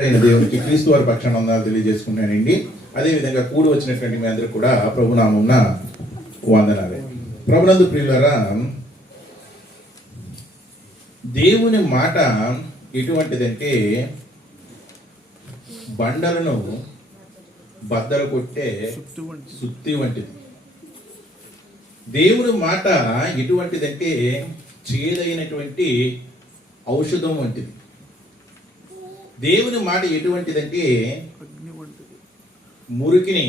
దేవునికి క్రీస్తు వారి పక్షాన వందనాలు తెలియజేసుకుంటానండి. అదేవిధంగా కూడి వచ్చినటువంటి మీ అందరూ కూడా ప్రభునామమున వందనాలే. ప్రభునందు ప్రియులారా, దేవుని మాట ఎటువంటిదంటే బండలను బద్దలు కొట్టే సుత్తి వంటిది. దేవుని మాట ఎటువంటిదంటే చేదైనటువంటి ఔషధం వంటిది. దేవుని మాట ఎటువంటిదంటే మురికిని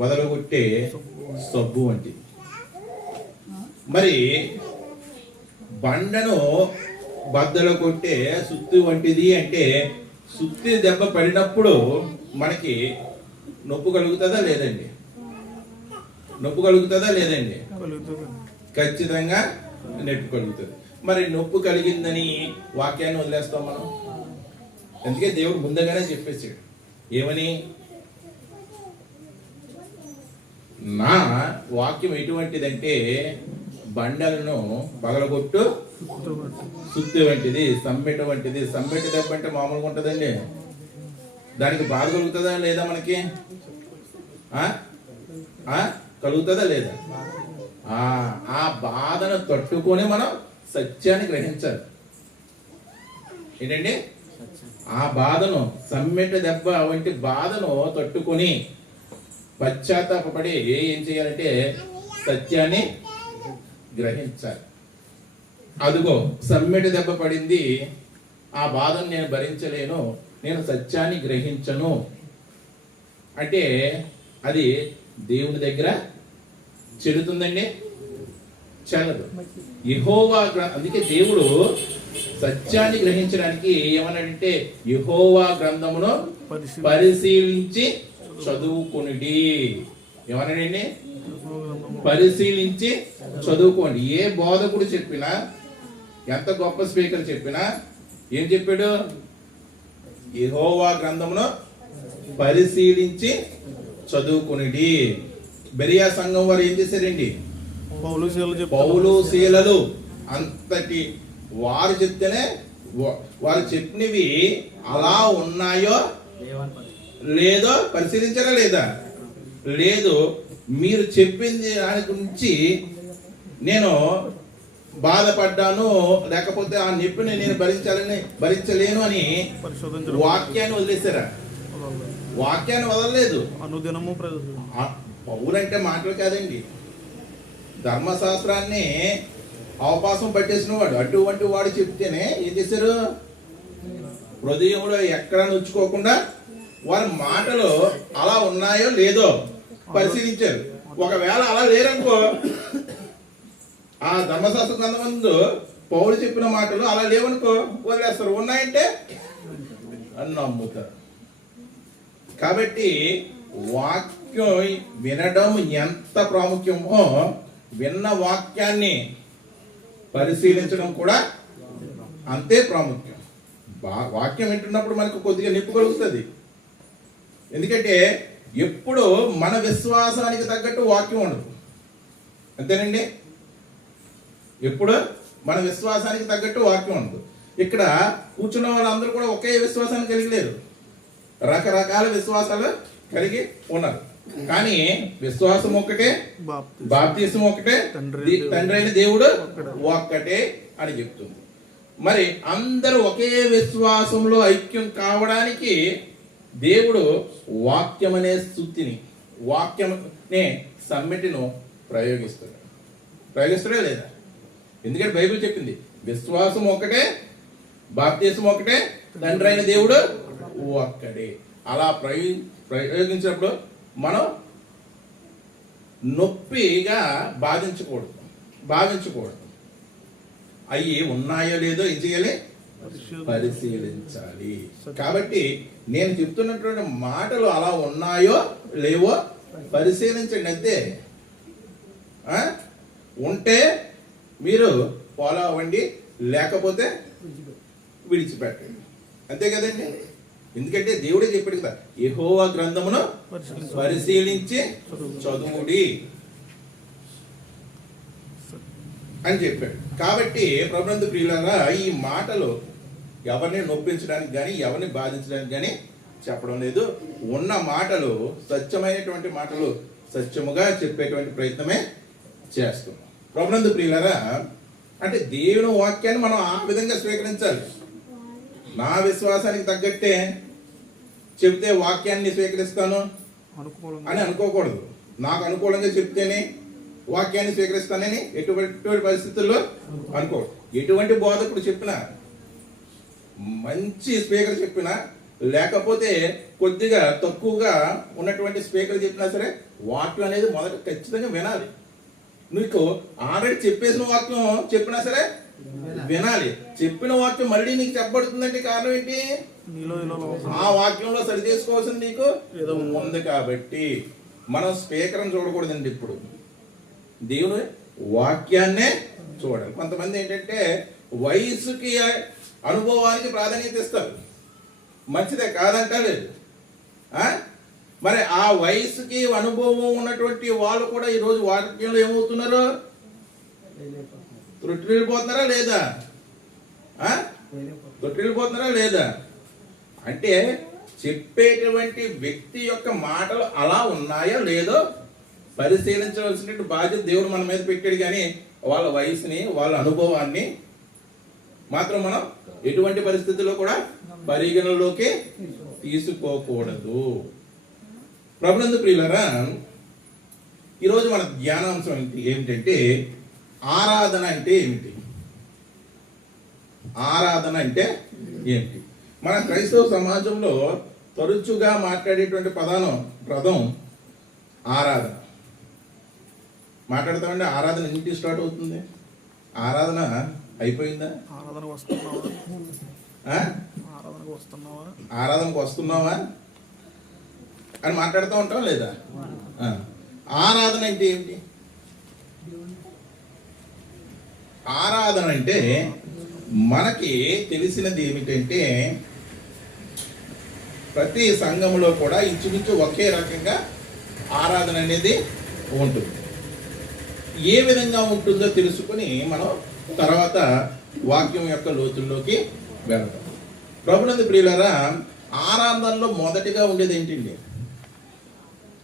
వదలగొట్టే సబ్బు వంటిది. మరి బండను బద్దలు కొట్టే సుత్తి వంటిది అంటే సుత్తి దెబ్బ పడినప్పుడు మనకి నొప్పి కలుగుతుందా లేదండి? నొప్పి కలుగుతుందా లేదండి? ఖచ్చితంగా నొప్పి కలుగుతుంది. మరి నొప్పి కలిగిందని వాక్యాన్ని వదిలేస్తాం మనం? అందుకే దేవుడు ముందుగానే చెప్పేసాడు ఏమని, నా వాక్యం ఎటువంటిదంటే బండలను పగలగొట్టు సుత్తి వంటిది, సమ్మెట వంటిది. సమ్మెట దెబ్బ అంటే మామూలుగా ఉంటుందండి? దానికి బాధ కలుగుతుందా లేదా? మనకి కలుగుతుందా లేదా? ఆ బాధను తట్టుకొని మనం సత్యాన్ని గ్రహించాలి. ఏంటండి? ఆ బాధను, సమ్మెట దెబ్బ వంటి బాధను తట్టుకొని పశ్చాత్తాపడి ఏం చేయాలంటే సత్యాన్ని గ్రహించాలి. అదిగో సమ్మెట దెబ్బ పడింది, ఆ బాధను నేను భరించలేను, నేను సత్యాన్ని గ్రహించను అంటే అది దేవుని దగ్గర చెల్లుతుందండి? చెల్లదు. యెహోవా అందుకే దేవుడు సత్యాన్ని గ్రహించడానికి ఏమన్నాడంటే యెహోవా గ్రంథమును పరిశీలించి చదువుకునిడి. ఏమన్నాడండి? పరిశీలించి చదువుకోండి. ఏ బోధకుడు చెప్పినా, ఎంత గొప్ప స్పీకర్ చెప్పినా ఏం చెప్పాడు? యెహోవా గ్రంథమును పరిశీలించి చదువుకునిడి. బెరియా సంఘం వారు ఏం చేశారండి? పౌలు శీలలు అంతటి వారు చెప్తేనే, వారు చెప్పినవి అలా ఉన్నాయో లేదో పరిశీలించారా లేదా? లేదు. మీరు చెప్పింది దాని గురించి నేను బాధపడ్డాను, లేకపోతే ఆ నొప్పిని నేను భరించలేను అని వాక్యాన్ని వదిలేశారా? వాక్యాన్ని వదలలేదు. పౌలంటే మాటలు కాదండి, ధర్మశాస్త్రాన్ని అవకాశం పట్టేసిన వాడు. అటువంటి వాడు చెప్తేనే ఏం చేశారు? హృదయంలో ఎక్కడ నుంచుకోకుండా వారి మాటలు అలా ఉన్నాయో లేదో పరిశీలించారు. ఒకవేళ అలా లేరనుకో, ఆ ధర్మశాస్త్ర గ్రంథమందు పౌలు చెప్పిన మాటలు అలా లేవనుకో వదిలేస్తారు. ఉన్నాయంటే అని నమ్ముతారు. కాబట్టి వాక్యం వినడం ఎంత ప్రాముఖ్యమో విన్న వాక్యాన్ని పరిశీలించడం కూడా అంతే ప్రాముఖ్యం. వాక్యం వింటున్నప్పుడు మనకు కొద్దిగా నొప్పి కలుగుతుంది. ఎందుకంటే ఎప్పుడు మన విశ్వాసానికి తగ్గట్టు వాక్యం ఉండదు. అంతేనండి? ఎప్పుడు మన విశ్వాసానికి తగ్గట్టు వాక్యం ఉండదు. ఇక్కడ కూర్చున్న వాళ్ళందరూ కూడా ఒకే విశ్వాసాన్ని కలిగి లేరు, రకరకాల విశ్వాసాలు కలిగి ఉన్నారు. కానీ విశ్వాసం ఒక్కటే, బాప్తిసం ఒక్కటే, తండ్రి అయిన దేవుడు ఒక్కటే అని చెప్తుంది. మరి అందరూ ఒకే విశ్వాసంలో ఐక్యం కావడానికి దేవుడు వాక్యం అనే స్తుతిని, వాక్యమే సమ్మెటిను ప్రయోగిస్తాడా లేదా? ఎందుకంటే బైబిల్ చెప్పింది విశ్వాసం ఒకటే, బాప్తిసం ఒకటే, తండ్రి అయిన దేవుడు ఒక్కడే. అలా ప్రయోగించినప్పుడు మనం నొప్పిగా భావించకూడదు. అవి ఉన్నాయో లేదో ఏం చేయాలి? పరిశీలించాలి. కాబట్టి నేను చెప్తున్నటువంటి మాటలు అలా ఉన్నాయో లేవో పరిశీలించండి అంతే. ఉంటే మీరు ఫాలో అవ్వండి, లేకపోతే విడిచిపెట్టండి. అంతే కదండి? ఎందుకంటే దేవుడే చెప్పాడు కదా, యెహోవా గ్రంథమును పరిశీలించి చదువుడి అని చెప్పాడు. కాబట్టి ప్రభునందు ప్రియులారా, ఈ మాటలు ఎవరిని నొప్పించడానికి కానీ ఎవరిని బాధించడానికి కానీ చెప్పడం లేదు. ఉన్న మాటలు సత్యమైనటువంటి మాటలు సత్యముగా చెప్పేటువంటి ప్రయత్నమే చేస్తున్నాం. ప్రభునందు ప్రియులారా, అంటే దేవుని వాక్యాన్ని మనం ఆ విధంగా స్వీకరించాలి. నా విశ్వాసానికి తగ్గట్టే చెబితే వాక్యాన్ని స్వీకరిస్తాను అని అనుకోకూడదు. నాకు అనుకూలంగా చెప్తేనే వాక్యాన్ని స్వీకరిస్తానని ఎటువంటి పరిస్థితుల్లో అనుకోకూడదు. ఎటువంటి బోధకుడు చెప్పినా, మంచి స్పీకర్ చెప్పినా, లేకపోతే కొద్దిగా తక్కువగా ఉన్నటువంటి స్పీకర్ చెప్పినా సరే వాక్యం అనేది మొదట ఖచ్చితంగా వినాలి. నీకు ఆల్రెడీ చెప్పేసిన వాక్యం చెప్పినా సరే వినాలి. చెప్పిన వాక్యం మళ్ళీ నీకు చెప్పబడుతుందంటే కారణం ఏంటి? ఆ వాక్యంలో సరి చేసుకోవాల్సింది నీకు ఉంది. కాబట్టి మనం స్పీకర్ని చూడకూడదండి. ఇప్పుడు దేవుని వాక్యాన్నే చూడాలి. కొంతమంది ఏంటంటే వయసుకి అనుభవానికి ప్రాధాన్యత ఇస్తారు. మంచిదే, కాదంటలేదు. మరి ఆ వయసుకి అనుభవం ఉన్నటువంటి వాళ్ళు కూడా ఈరోజు వాక్యంలో ఏమవుతున్నారు? తొట్టిల్లిపోతున్నారా లేదా? తొట్టిల్లిపోతున్నారా లేదా? అంటే చెప్పేటువంటి వ్యక్తి యొక్క మాటలు అలా ఉన్నాయో లేదో పరిశీలించవలసిన బాధ్యత దేవుడు మన మీద పెట్టాడు. కానీ వాళ్ళ వయసుని, వాళ్ళ అనుభవాన్ని మాత్రం మనం ఎటువంటి పరిస్థితుల్లో కూడా పరిగణలోకి తీసుకోకూడదు. ప్రభునందు ప్రియులారా, ఈరోజు మన ధ్యానాంశం ఏమిటంటే ఆరాధన అంటే ఏమిటి? ఆరాధన అంటే ఏమిటి? మన క్రైస్తవ సమాజంలో తరచుగా మాట్లాడేటువంటి పదం ఆరాధన. మాట్లాడతామండి. ఆరాధన ఇంటికి స్టార్ట్ అవుతుంది. ఆరాధన అయిపోయిందా? ఆరాధనకు వస్తున్నావా అని మాట్లాడుతూ ఉంటాం లేదా? ఆరాధన అంటే ఏమిటి? ఆరాధన అంటే మనకి తెలిసినది ఏమిటంటే ప్రతి సంఘంలో కూడా ఇంచుమించు ఒకే రకంగా ఆరాధన అనేది ఉంటుంది. ఏ విధంగా ఉంటుందో తెలుసుకుని మనం తర్వాత వాక్యం యొక్క లోతుల్లోకి వెళ్తాం. ప్రభునందు ప్రియులారా, ఆరాధనలో మొదటిగా ఉండేది ఏంటండి?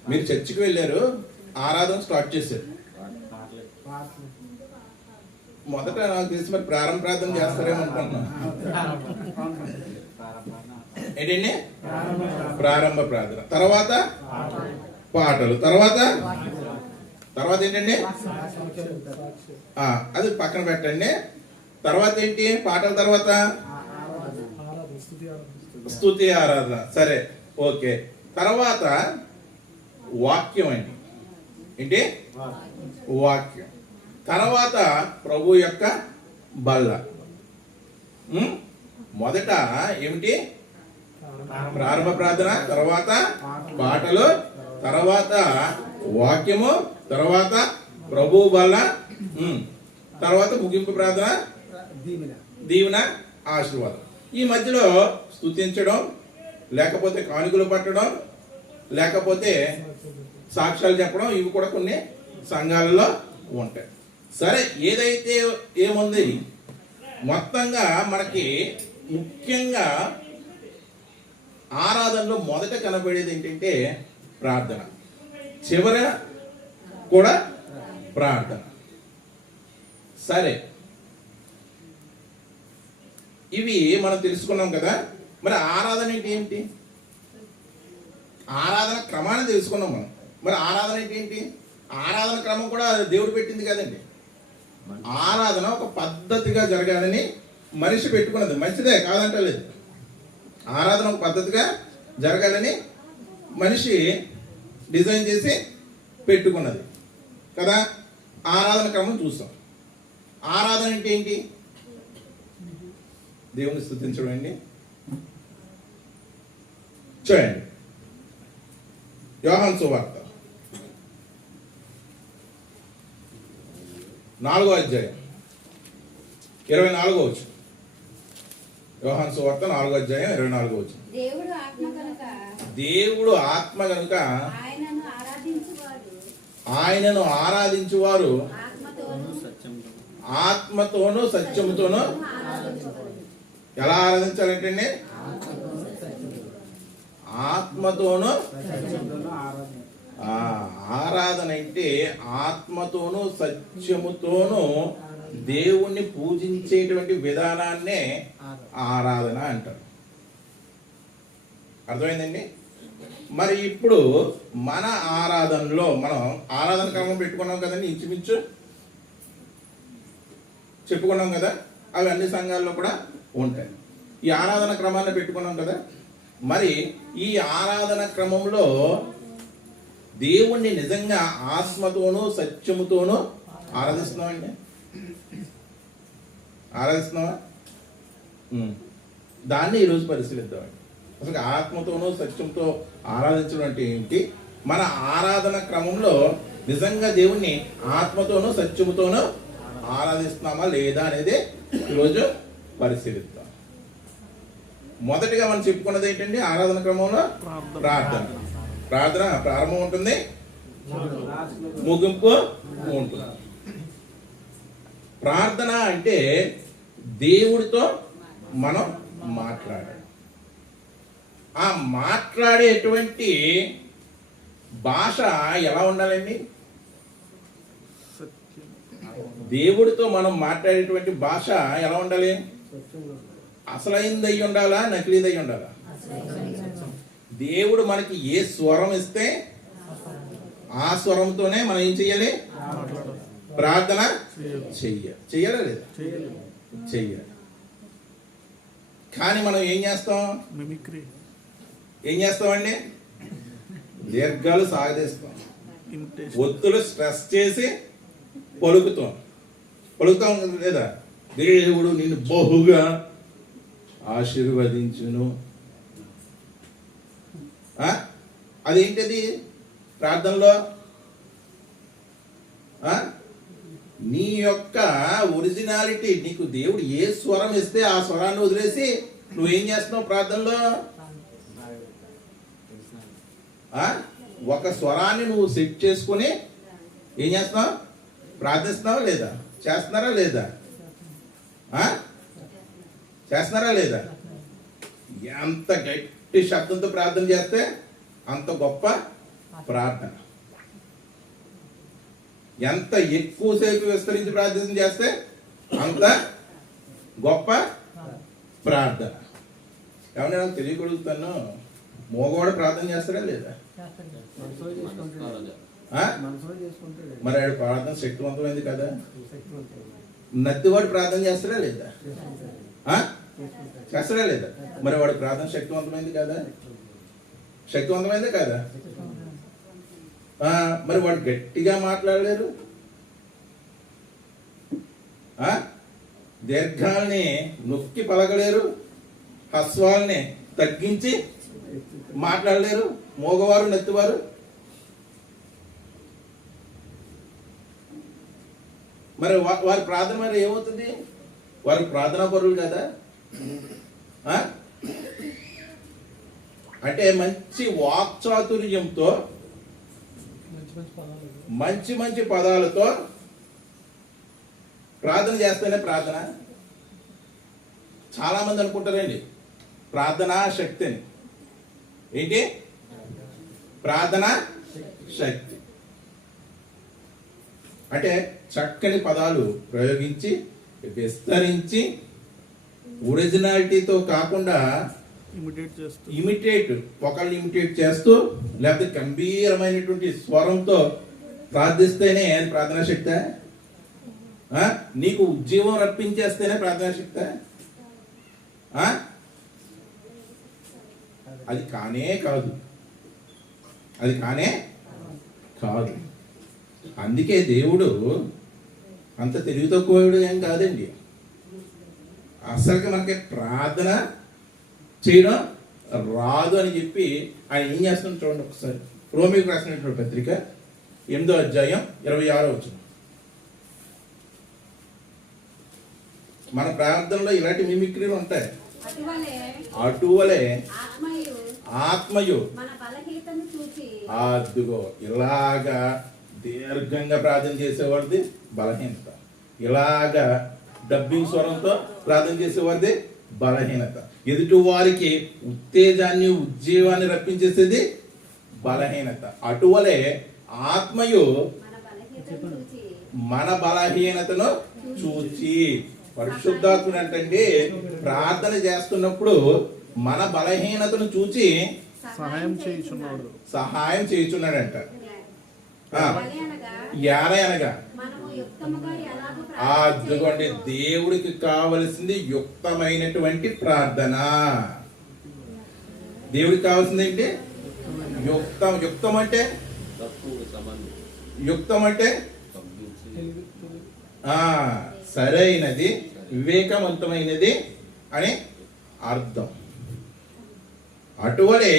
మీరు చర్చికి వెళ్ళారు, ఆరాధన స్టార్ట్ చేశారు. మొదట నాకు తెలిసి మరి ప్రారంభ ప్రార్థన చేస్తారేమో అనుకుంటున్నా. ఏంటండి? ప్రారంభ ప్రార్థన, తర్వాత పాటలు, తర్వాత ఏంటండి? అది పక్కన పెట్టండి. తర్వాత ఏంటి? పాటల తర్వాత స్తుతి ఆరాధన. సరే, ఓకే. తర్వాత వాక్యం అండి. ఏంటి? వాక్యం. తర్వాత ప్రభు యొక్క బల్ల. మొదట ఏమిటి? ప్రారంభ ప్రార్థన, తర్వాత పాటలు, తర్వాత వాక్యము, తర్వాత ప్రభు బల్ల, తర్వాత ముగింపు ప్రార్థన, దీవెన, ఆశీర్వాదం. ఈ మధ్యలో స్తుతించడం, లేకపోతే కానుకలు పట్టడం, లేకపోతే సాక్ష్యాలు చెప్పడం, ఇవి కూడా కొన్ని సంఘాలలో ఉంటాయి. సరే, ఏదైతే ఏముంది, మొత్తంగా మనకి ముఖ్యంగా ఆరాధనలో మొదట కనబడేది ఏంటంటే ప్రార్థన, చివర కూడా ప్రార్థన. సరే, ఇవి మనం తెలుసుకున్నాం కదా. మరి ఆరాధన అంటే ఏంటి? ఆరాధన క్రమాన్ని తెలుసుకున్నాం మనం. మరి ఆరాధన అంటే ఏంటి? ఆరాధన క్రమం కూడా దేవుడు పెట్టింది కదండి. ఆరాధన ఒక పద్ధతిగా జరగాలని మనిషి పెట్టుకున్నది. మంచిదే, కాదంటలేదు. ఆరాధన ఒక పద్ధతిగా జరగాలని మనిషి డిజైన్ చేసి పెట్టుకున్నది కదా. ఆరాధన క్రమం చూస్తాం. ఆరాధన అంటే ఏంటి? దేవుని స్తుతించడం అండి. చూడండి, యోహాను సువార్త 4వ అధ్యాయం 24వ వచనం. యోహాను సువార్త 4వ అధ్యాయం 24వ వచనం. దేవుడు ఆత్మ గనుక ఆయనను ఆరాధించువారు ఆత్మతోనూ సత్యముతోనూ ఎలా ఆరాధించాలంటే ఆత్మతోనూ. ఆరాధన అంటే ఆత్మతోనూ సత్యముతోనూ దేవుణ్ణి పూజించేటువంటి విధానాన్నే ఆరాధన అంటారు. అర్థమైందండి? మరి ఇప్పుడు మన ఆరాధనలో మనం ఆరాధన క్రమం పెట్టుకున్నాం కదండి, ఇంచుమించు చెప్పుకున్నాం కదా, అవి అన్ని సంఘాల్లో కూడా ఉంటాయి. ఈ ఆరాధన క్రమాన్ని పెట్టుకున్నాం కదా. మరి ఈ ఆరాధన క్రమంలో దేవుణ్ణి నిజంగా ఆత్మతోనూ సత్యముతోనూ ఆరాధిస్తున్నామండి? ఆరాధిస్తున్నావా? దాన్ని ఈరోజు పరిశీలిద్దామండి. అసలు ఆత్మతోనూ సత్యంతో ఆరాధించడం అంటే ఏంటి? మన ఆరాధన క్రమంలో నిజంగా దేవుణ్ణి ఆత్మతోనూ సత్యముతోనూ ఆరాధిస్తున్నామా లేదా అనేది ఈరోజు పరిశీలిద్దాం. మొదటిగా మనం చెప్పుకున్నది ఏంటండి? ఆరాధన క్రమంలో ప్రార్థన. ప్రార్థన ప్రారంభం ఉంటుంది, ముగింపు ఉంటుంది. ప్రార్థన అంటే దేవుడితో మనం మాట్లాడాలి. ఆ మాట్లాడేటువంటి భాష ఎలా ఉండాలండి? దేవుడితో మనం మాట్లాడేటువంటి భాష ఎలా ఉండాలి? అసలైంది అయి ఉండాలా, నకిలీది అయి ఉండాలా? దేవుడు మనకి ఏ స్వరం ఇస్తే ఆ స్వరంతోనే మనం ఏం చెయ్యాలి? ప్రార్థన చెయ్యాలా లేదా? చెయ్యాలి. కానీ మనం ఏం చేస్తాం? ఏం చేస్తామండి? దీర్ఘాలు సాగదీస్తాం, ఒత్తులు స్ట్రెస్ చేసి పలుకుతాం లేదా? దేవుడు నిన్ను బహుగా ఆశీర్వదించును. అదేంటది? ప్రార్థనలో నీ యొక్క ఒరిజినాలిటీ, నీకు దేవుడు ఏ స్వరం ఇస్తే ఆ స్వరాన్ని వదిలేసి నువ్వేం చేస్తున్నావు? ప్రార్థనలో ఒక స్వరాన్ని నువ్వు సెట్ చేసుకుని ఏం చేస్తున్నావు? ప్రార్థిస్తున్నావా లేదా? చేస్తున్నారా లేదా? చేస్తున్నారా లేదా? ఎంత గట్టి శబ్దంతో ప్రార్థన చేస్తే అంత గొప్ప ప్రార్థన. ఎంత ఎక్కువసేపు విస్తరించి ప్రార్థన చేస్తే అంత గొప్ప ప్రార్థన. ఏమన్నా నాకు తెలియగలుగుతాను, మోగవాడు ప్రార్థన చేస్తాడా లేదా? మరి ఆడు ప్రార్థన శక్తివంతమైంది కదా. నత్తివాడు ప్రార్థన చేస్తాడా లేదా? చేస్తాడా లేదా? మరి వాడి ప్రార్థన శక్తివంతమైంది కదా. శక్తివంతమైంది కదా. మరి వాడు గట్టిగా మాట్లాడలేరు, దీర్ఘాలని నొక్కి పలకలేరు, హస్వాల్ని తగ్గించి మాట్లాడలేరు మోగవారు నెత్తివారు. మరి వారి ప్రార్థన మరి ఏమవుతుంది? వారి ప్రార్థనా పరులు కదా. అంటే మంచి వాక్చాతుర్యంతో మంచి మంచి పదాలతో ప్రార్థన చేస్తేనే ప్రార్థన. చాలా మంది అనుకుంటారండి ప్రార్థనా శక్తిని. ఏంటి ప్రార్థనా శక్తి అంటే? చక్కని పదాలు ప్రయోగించి విస్తరించి ఒరిజినాలిటీతో కాకుండా ఇమిటేట్ ఒకళ్ళని ఇమిటేట్ చేస్తూ లేకపోతే గంభీరమైనటువంటి స్వరంతో ప్రార్థిస్తేనే ప్రార్థనా శక్తి. నీకు ఉద్యోగం రప్పించేస్తేనే ప్రార్థనా శక్తి. అది కానే కాదు, అది కానే కాదు. అందుకే దేవుడు అంత తెలివి తక్కువడు ఏం కాదండి. అసలుకి మనకి ప్రార్థన చేయడం రాదు అని చెప్పి ఆయన ఏం చేస్తున్నాడు చూడండి ఒకసారి. రోమీయులకు రాసినటువంటి పత్రిక 8వ అధ్యాయం 26వ వచనం. మన ప్రార్థనలో ఇలాంటి మిమిక్రీలు ఉంటాయి. అటువలే ఆత్మయు అదిగో ఇలాగా దీర్ఘంగా ప్రార్థన చేసేవాడిది బలహీనత, ఇలాగా డబ్బింగ్ స్వరంతో ప్రార్థన చేసేవాడిది బలహీనత. ఎదుటి వారికి ఉత్తేజాన్ని ఉజ్జీవాన్ని రప్పించేసేది బలహీనత. అటువలే ఆత్మయు మన బలహీనతను చూచి, పరిశుద్ధాత్ముడు అంటే ప్రార్థన చేస్తున్నప్పుడు మన బలహీనతను చూచి సహాయం చేయుచున్నాడంట. అనగా అదిగోండి, దేవుడికి కావలసింది యుక్తమైనటువంటి ప్రార్థన. దేవుడికి కావాల్సింది ఏంటి? యుక్తం. యుక్తం అంటే సరైనది, వివేకవంతమైనది అని అర్థం. అటువలే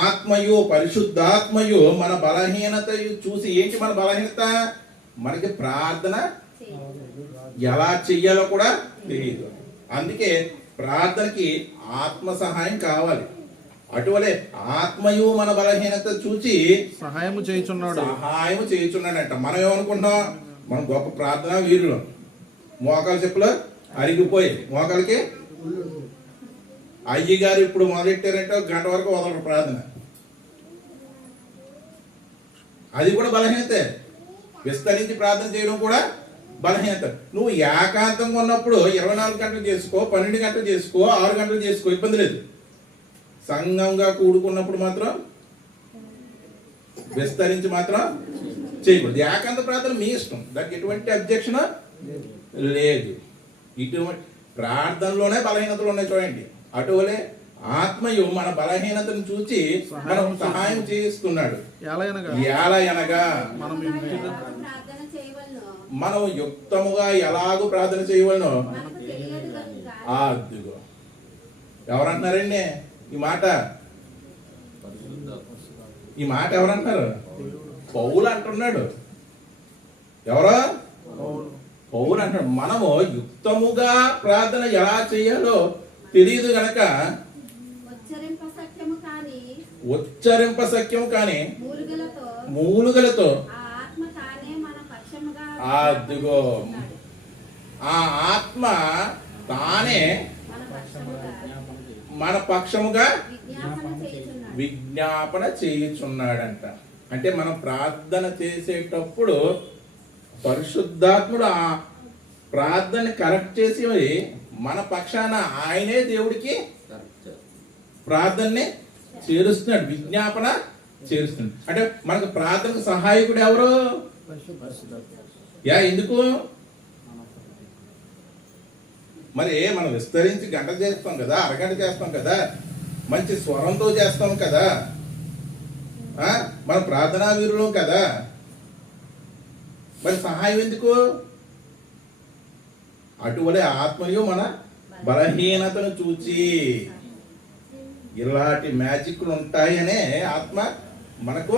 ఆత్మయు, పరిశుద్ధాత్మయు మన బలహీనత చూసి, ఏంటి మన బలహీనత? మనకి ప్రార్థన ఎలా చెయ్యాలో కూడా తెలియదు. అందుకే ప్రార్థనకి ఆత్మ సహాయం కావాలి. అటువలే ఆత్మయు మన బలహీనత చూచి సహాయం చేయుచున్నాడంట. మనం ఏమనుకుంటాం? మనం గొప్ప ప్రార్థన వీరులు, మోకాలు చెప్పులు అరిగిపోయి మోకాలకి అయ్యగారు ఇప్పుడు మొదలెట్టారంటే ఒక గంట వరకు వదలరు ప్రార్థన. అది కూడా బలహీనతే. విస్తరించి ప్రార్థన చేయడం కూడా బలహీనత. నువ్వు ఏకాంతంగా ఉన్నప్పుడు 24 గంటలు చేసుకో, 12 గంటలు చేసుకో, 6 గంటలు చేసుకో, ఇబ్బంది లేదు. సంఘంగా కూడుకున్నప్పుడు మాత్రం విస్తరించి మాత్రం చేయకూడదు. ఏకాంత ప్రార్థన మీ ఇష్టం, దానికి ఎటువంటి అబ్జెక్షన్ లేదు. ఇటువంటి ప్రార్థనలోనే బలహీనతలు ఉన్నాయి చూడండి. అటువలే ఆత్మయు మన బలహీనతను చూచి మనం సహాయం చేస్తున్నాడు. ఎలాగనగా మనం యుక్తముగా ఎలాగూ ప్రార్థన చేయవలనో అదిగో. ఎవరంటున్నారండి ఈ మాట? ఎవరంటున్నారు? పౌలు అంటున్నాడు. ఎవరో పౌలు అంటున్నాడు. మనము యుక్తముగా ప్రార్థన ఎలా చేయాలో తెలియదు గనక ఉచ్చరింప సఖ్యము కానీ మూలుగలతో అదిగో ఆ ఆత్మ తానే మన పక్షముగా విజ్ఞాపన చేయుచున్నాడంట. అంటే మనం ప్రార్థన చేసేటప్పుడు పరిశుద్ధాత్ముడు ఆ ప్రార్థన కరెక్ట్ చేసి మన పక్షాన ఆయనే దేవుడికి ప్రార్థనని చేరుస్తున్నాడు, విజ్ఞాపన చేరుస్తున్నాడు. అంటే మనకు ప్రార్థనకు సహాయకుడు ఎవరు? ఎందుకు? మరి మనం విస్తరించి గంట చేస్తాం కదా, అరగంట చేస్తాం కదా, మంచి స్వరంతో చేస్తాం కదా, మనం ప్రార్థనా వీరులం కదా, మరి సహాయం ఎందుకు? అటువలే ఆత్మయు మన బలహీనతను చూచి, ఇలాంటి మ్యాజిక్లు ఉంటాయనే ఆత్మ మనకు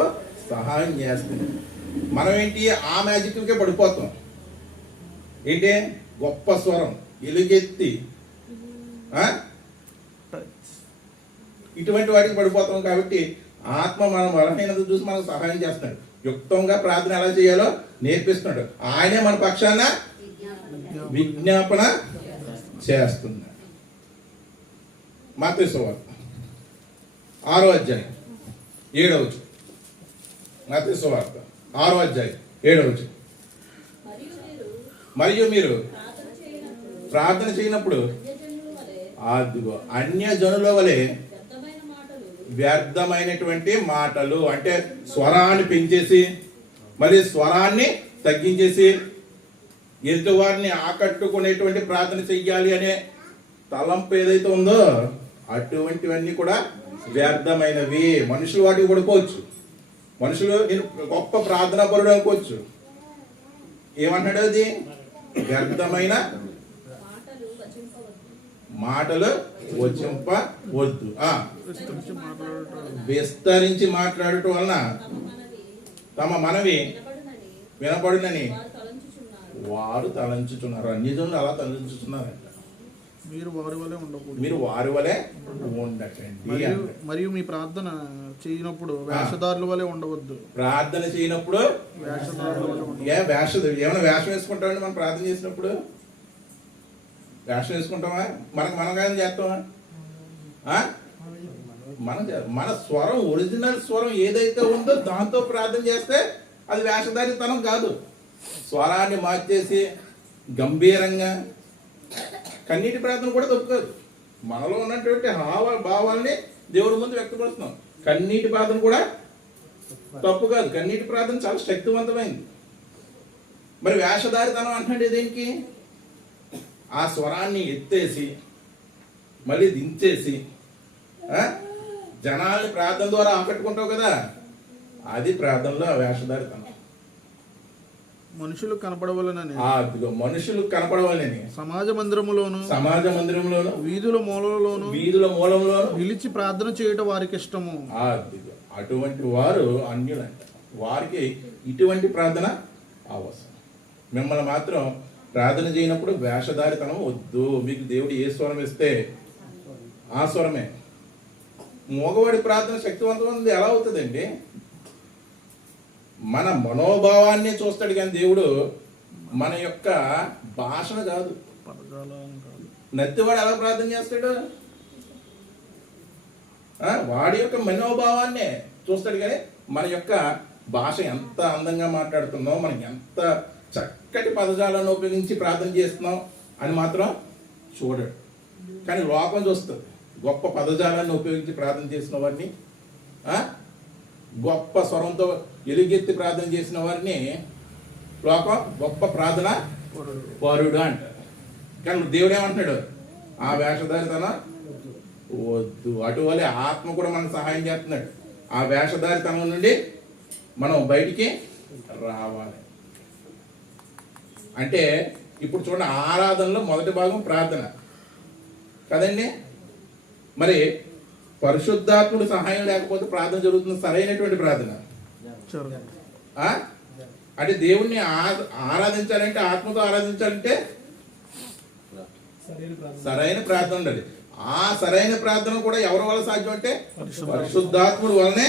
సహాయం చేస్తుంది. మనం ఏంటి? ఆ మ్యాజిక్లకే పడిపోతాం. ఏంటి? గొప్ప స్వరం ఎలుగెత్తి ఇటువంటి వాటికి పడిపోతాం. కాబట్టి ఆత్మ మన బలహీనత చూసి మనకు సహాయం చేస్తున్నాడు. యుక్తంగా ప్రార్థన ఎలా చేయాలో నేర్పిస్తున్నాడు. ఆయనే మన పక్షాన విజ్ఞాపన చేస్తున్నాడు. మత్తయి సువార్త 6వ అధ్యాయం 7వ వచనం. మత్తయి సువార్త 6వ అధ్యాయం 7వ వచనం. మరియు మీరు ప్రార్థన చేయనప్పుడు అదిగో అన్యజనుల వలె వ్యర్థమైనటువంటి మాటలు, అంటే స్వరాన్ని పెంచేసి మరి స్వరాన్ని తగ్గించేసి ఎదుటి వారిని ఆకట్టుకునేటువంటి ప్రార్థన చెయ్యాలి అనే తలంపు ఏదైతే ఉందో అటువంటివన్నీ కూడా వ్యర్థమైనవి. మనుషులు వాటికి పడిపోవచ్చు. మనుషులు నేను గొప్ప ప్రార్థనా పరుడు అనుకోవచ్చు. ఏమంటాడు? అది వ్యర్థమైన మాటలు వచింపవద్దు. విస్తరించి మాట్లాడటం వలన తమ మనవి వినపడునని వారు తలంచుచున్నారు. అన్యజనులు అలా తలంచుచున్నారంట. మీరు వారి వలె ఉండకండి. మరియు మీ ప్రార్థన చేయనప్పుడు వేషధారుల వలె ఉండవద్దు. ప్రార్థన చేయనప్పుడు ఏమైనా వేషం వేసుకుంటామండి మనం ప్రార్థన చేసినప్పుడు? వేషం వేసుకుంటామా? మనగా చేస్తామా? ఆ? మన స్వరం, ఒరిజినల్ స్వరం ఏదైతే ఉందో దాంతో ప్రార్థన చేస్తే అది వేషధారితనం కాదు. స్వరాన్ని మార్చేసి గంభీరంగా కన్నీటి ప్రార్థన కూడా తప్పు కాదు. మనలో ఉన్నటువంటి భావాల్ని దేవుడి ముందు వ్యక్తపరుస్తున్నాం. కన్నీటి ప్రార్థన కూడా తప్పు కాదు. కన్నీటి ప్రార్థన చాలా శక్తివంతమైంది. మరి వేషధారితనం అంటున్నాడు దేనికి? ఆ స్వరాన్ని ఎత్తేసి మళ్ళీ దించేసి జనాల్ని ప్రార్థన ద్వారా ఆకట్టుకుంటావు కదా, అది ప్రార్థనలో ఆ వేషధారితనం. మనుషులు కనపడవలనని, మనుషులు కనపడవాలని సమాజ మందిరములోను వీధుల మూలంలోను నిలిచి ప్రార్థన చేయటం వారికి ఇష్టము. అటువంటి వారు అన్యులంట. వారికి ఇటువంటి ప్రార్థన అవసరం. మిమ్మల్ని మాత్రం ప్రార్థన చేయనప్పుడు వేషధారితనం వద్దు. మీకు దేవుడు ఏ స్వరం ఇస్తే ఆ స్వరమే. మగవాడి ప్రార్థన శక్తివంతమైనది ఎలా అవుతుందండి? మన మనోభావాన్ని చూస్తాడు కానీ దేవుడు మన యొక్క భాషను కాదు. నత్తివాడు ఎలా ప్రార్థన చేస్తాడు? వాడి యొక్క మనోభావాన్నే చూస్తాడు కానీ మన యొక్క భాష ఎంత అందంగా మాట్లాడుతున్నాం, మనం ఎంత చక్కటి పదజాలను ఉపయోగించి ప్రార్థన చేస్తున్నాం అని మాత్రం చూడడు. కానీ లోకం చూస్తుంది. గొప్ప పదజాలాన్ని ఉపయోగించి ప్రార్థన చేసిన వారిని, గొప్ప స్వరంతో ఎలుగెత్తి ప్రార్థన చేసిన వారిని లోకం గొప్ప ప్రార్థన పరుడు అంటారు. కానీ దేవుడు ఏమంటున్నాడు? ఆ వేషధారితనం వద్దు. అటువలే ఆత్మ కూడా మనకు సహాయం చేస్తున్నాడు. ఆ వేషధారితనం నుండి మనం బయటికి రావాలి. అంటే ఇప్పుడు చూడండి, ఆరాధనలో మొదటి భాగం ప్రార్థన కదండి. మరి పరిశుద్ధాత్ముడు సహాయం లేకపోతే ప్రార్థన జరుగుతుంది సరైనటువంటి ప్రార్థన. అంటే దేవుణ్ణి ఆరాధించాలంటే, ఆత్మతో ఆరాధించాలంటే సరైన ప్రార్థన ఉండాలి. ఆ సరైన ప్రార్థన కూడా ఎవరి వల్ల సాధ్యం అంటే పరిశుద్ధాత్ముడు వల్లనే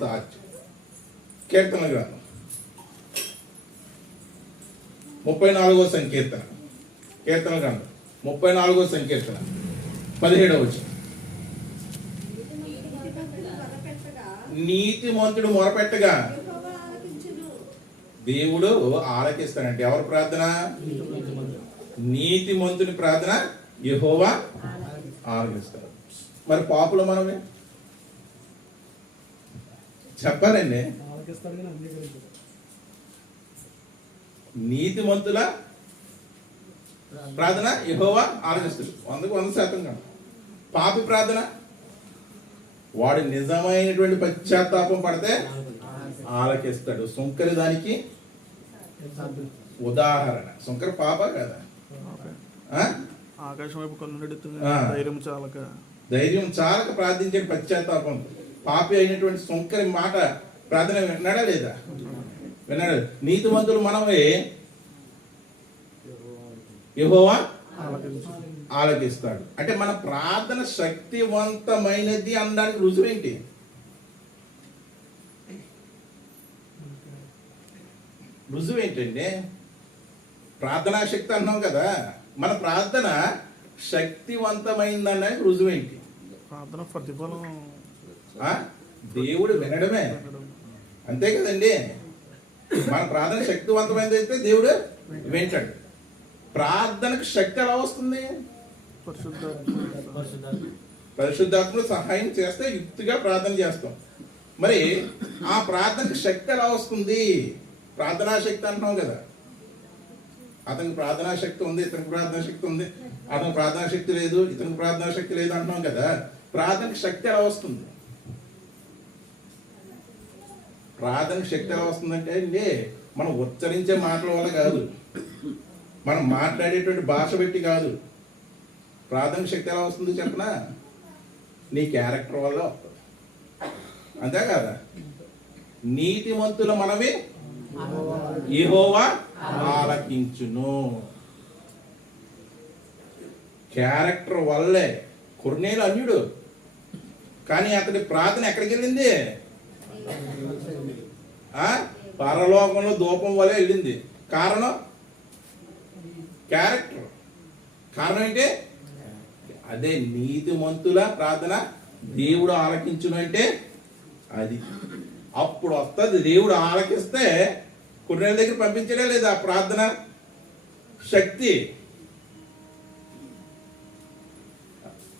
సాధ్యం. కీర్తన గ్రంథం 34వ సంకీర్తన, కీర్తన గ్రంథం 34వ సంకీర్తన 17వ వచనం. నీతిమంతుడు మొరపెట్టగా దేవుడు ఆలకిస్తాడంటే ఎవరి ప్రార్థన? నీతిమంతుని ప్రార్థన యెహోవా ఆలకిస్తాడు. మరి పాపులు మనమే చెప్పాలండి. నీతిమంతుల ప్రార్థన యెహోవా ఆలకిస్తాడు. 100% కాదు. పాపి ప్రార్థన వాడు నిజమైనటువంటి పశ్చాత్తాపం పడితే ఆలకిస్తాడు. సుంకరి దానికి ఉదాహరణ. సుంకరి పాప కదా. ఆకాశం వైపు ధైర్యం చాలక ప్రార్థించే పశ్చాత్తాపం. పాపి అయినటువంటి సుంకరి మాట ప్రార్థన విన్నాడా లేదా? విన్నాడు. నీతిమంతులు మనమే యెహోవా ఆలకిస్తాడు. అంటే మన ప్రార్థన శక్తివంతమైనది అనడానికి రుజువేంటి? రుజువేంటండి? ప్రార్థనా శక్తి అన్నాం కదా, మన ప్రార్థన శక్తివంతమైందనడానికి రుజువేంటి? ప్రార్థన ప్రతిఫలం దేవుడు వినడమే, అంతే కదండి. మన ప్రార్థన శక్తివంతమైనది అయితే దేవుడు వింటాడు. ప్రార్థనకు శక్తి ఎలా వస్తుంది? పరిశుద్ధాత్ముడు సహాయం చేస్తే యుక్తిగా ప్రార్థన చేస్తాం. మరి ఆ ప్రార్థనకు శక్తి ఎలా వస్తుంది? ప్రార్థనా శక్తి అంటున్నాం కదా. అతనికి ప్రార్థనా శక్తి ఉంది, ఇతనికి ప్రార్థనా శక్తి ఉంది, అతనికి ప్రార్థనా శక్తి లేదు, ఇతనికి ప్రార్థనా శక్తి లేదు అంటున్నాం కదా. ప్రార్థనకు శక్తి ఎలా వస్తుంది? ప్రార్థనకు శక్తి ఎలా వస్తుందంటే అండి, మనం ఉచ్చరించే మాటల వల్ల కాదు, మనం మాట్లాడేటువంటి భాష పెట్టి కాదు. ప్రార్థన శక్తి ఎలా వస్తుంది చెప్పనా? నీ క్యారెక్టర్ వల్ల వస్తుంది, అంతే కదా. నీతిమంతుల మనవి యెహోవా ఆలకించును. క్యారెక్టర్ వల్లే. కొర్నేలు అన్యుడు, కానీ అతడి ప్రార్థన ఎక్కడికి వెళ్ళింది? పరలోకంలో ధూపం వల్లే వెళ్ళింది. కారణం క్యారెక్టర్. కారణం ఏంటి? అదే నీతిమంతుల ప్రార్థన దేవుడు ఆలకించును అంటే అది. అప్పుడు వస్తుంది. దేవుడు ఆలకిస్తే కొన్నేళ్ళ దగ్గర పంపించడే లేదా ప్రార్థన శక్తి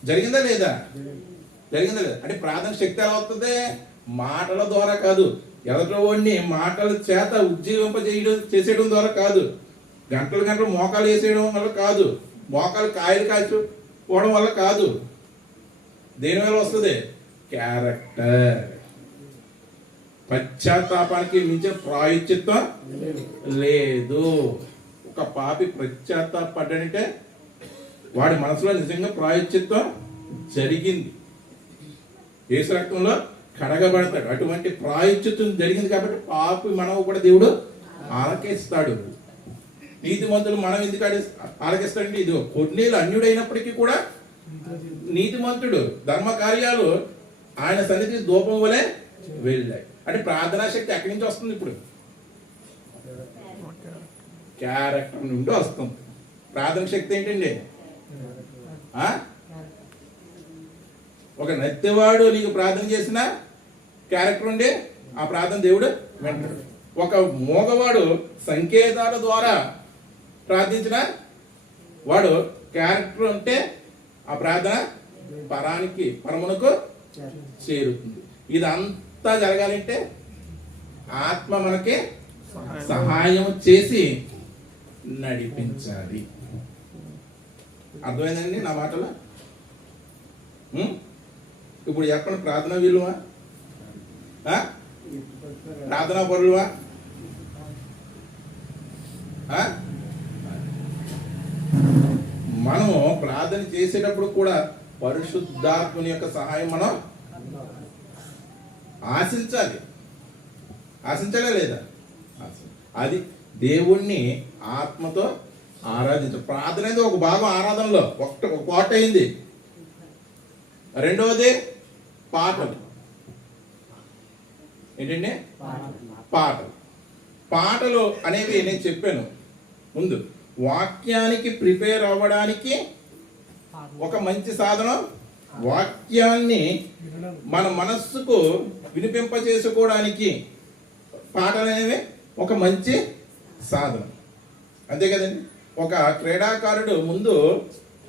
జరిగిందా లేదా? జరిగిందా లేదా? అంటే ప్రార్థన శక్తి ఎలా వస్తుంది? మాటల ద్వారా కాదు, ఎదటివాడిని మాటల చేత చేసేయడం ద్వారా కాదు, గంటలు గంటలు మోకాలు వేసేయడం వల్ల కాదు, మోకాలు కాయలు కాల్చుకోవడం వల్ల కాదు. దేని వల్ల వస్తుంది? క్యారెక్టర్. పశ్చాత్తాపానికి మించిన ప్రాయశ్చిత్తం లేదు. ఒక పాపి పశ్చాత్తాపడ్డాడంటే వాడి మనసులో నిజంగా ప్రాయశ్చిత్తం జరిగింది, యేసు రక్తంలో కడగబడతాడు. అటువంటి ప్రాయశ్చిత్తం జరిగింది కాబట్టి పాపి మనం కూడా దేవుడు ఆలకిస్తాడు. నీతిమంతులు మనం ఎందుకు ఆలకిస్తాడంటే ఇది కొన్నేళ్ళు అన్యుడైనప్పటికీ కూడా నీతిమంతుడు ధర్మ కార్యాలు ఆయన సన్నిధి ధూపం వలె వెళ్ళాయి. అంటే ప్రార్థనా శక్తి ఎక్కడి నుంచి వస్తుంది? ఇప్పుడు క్యారెక్టర్ నుండి వస్తుంది. ప్రార్థన శక్తి ఏంటండి? ఒక నత్తివాడు నీకు ప్రార్థన చేసిన క్యారెక్టర్ ఉండి ఆ ప్రార్థన దేవుడు వింటాడు. ఒక మోగవాడు సంకేతాల ద్వారా ప్రార్థించిన వాడు క్యారెక్టర్ ఉంటే ఆ ప్రార్థన పరమునకు చేరుతుంది. ఇదంతా జరగాలంటే ఆత్మ మనకి సహాయం చేసి నడిపించాలి. అర్థమైందండి నా మాటలు? ఇప్పుడు చెప్పండి, ప్రార్థన విలువ, ప్రార్థనా పరులువా? మనం ప్రార్థన చేసేటప్పుడు కూడా పరిశుద్ధాత్మని యొక్క సహాయం మనం ఆశించాలి. ఆశించాలా లేదా? అది దేవుణ్ణి ఆత్మతో ఆరాధించాలి. ప్రార్థన అనేది ఒక భాగం ఆరాధనలో, ఒక పాట అయింది. రెండవది పాటలు. ఏంటండి? పాటలు. పాటలు అనేవి నేను చెప్పాను ముందు, వాక్యానికి ప్రిపేర్ అవ్వడానికి ఒక మంచి సాధనం. వాక్యాన్ని మన మనస్సుకు వినిపింప చేసుకోవడానికి పాటలు అనేవి ఒక మంచి సాధనం. అంతే కదండి? ఒక క్రీడాకారుడు ముందు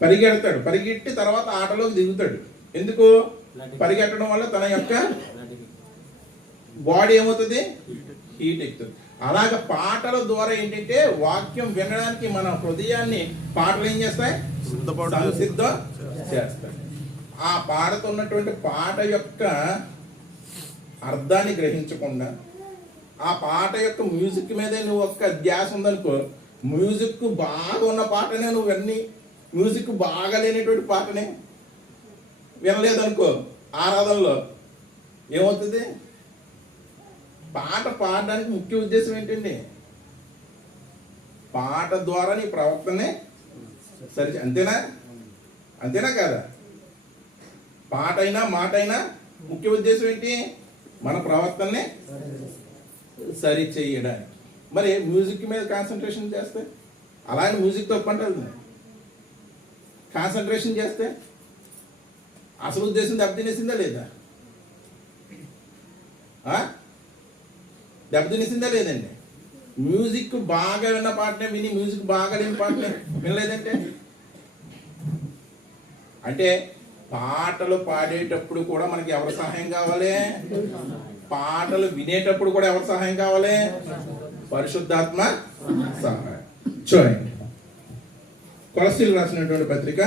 పరిగెడతాడు, పరిగెట్టి తర్వాత ఆటలోకి దిగుతాడు. ఎందుకు? పరిగెట్టడం వల్ల తన యొక్క బాడీ ఏమవుతుంది? హీట్ ఎక్కుతుంది. అలాగ పాటల ద్వారా ఏంటంటే వాక్యం వినడానికి మన హృదయాన్ని పాటలు ఏం చేస్తాయి? సిద్ధం చేస్తాయి. ఆ పాడుతున్నటువంటి పాట యొక్క అర్థాన్ని గ్రహించకుండా, ఆ పాట యొక్క మ్యూజిక్ మీదే నువ్వు ఒక్క ధ్యాస ఉందనుకో, మ్యూజిక్ బాగా ఉన్న పాటనే నువ్వు అన్ని, మ్యూజిక్ బాగా లేనటువంటి పాటనే వినలేదనుకో, ఆరాధనలో ఏమవుతుంది? పాట పాడడానికి ముఖ్య ఉద్దేశం ఏంటండి? పాట ద్వారా నీ ప్రవర్తనే సరి. అంతేనా? అంతేనా కాదా? పాట అయినా మాట అయినా ముఖ్య ఉద్దేశం ఏంటి? మన ప్రవర్తనని సరి చేయడానికి. మరి మ్యూజిక్ మీద కాన్సన్ట్రేషన్ చేస్తే, అలాగే మ్యూజిక్ తప్పంటుంది. కాన్సన్ట్రేషన్ చేస్తే అసలు ఉద్దేశం దెబ్బతినేసిందా లేదా? దెబ్బతినేసిందా లేదండి? మ్యూజిక్ బాగా విన్న పాటనే విని మ్యూజిక్ బాగా లేని పాటనే వినలేదంటే, అంటే పాటలు పాడేటప్పుడు కూడా మనకి ఎవరి సహాయం కావాలి? పాటలు వినేటప్పుడు కూడా ఎవరి సహాయం కావాలి? పరిశుద్ధాత్మ సహాయం. చూడండి, కొలస్సీలు రాసినటువంటి పత్రిక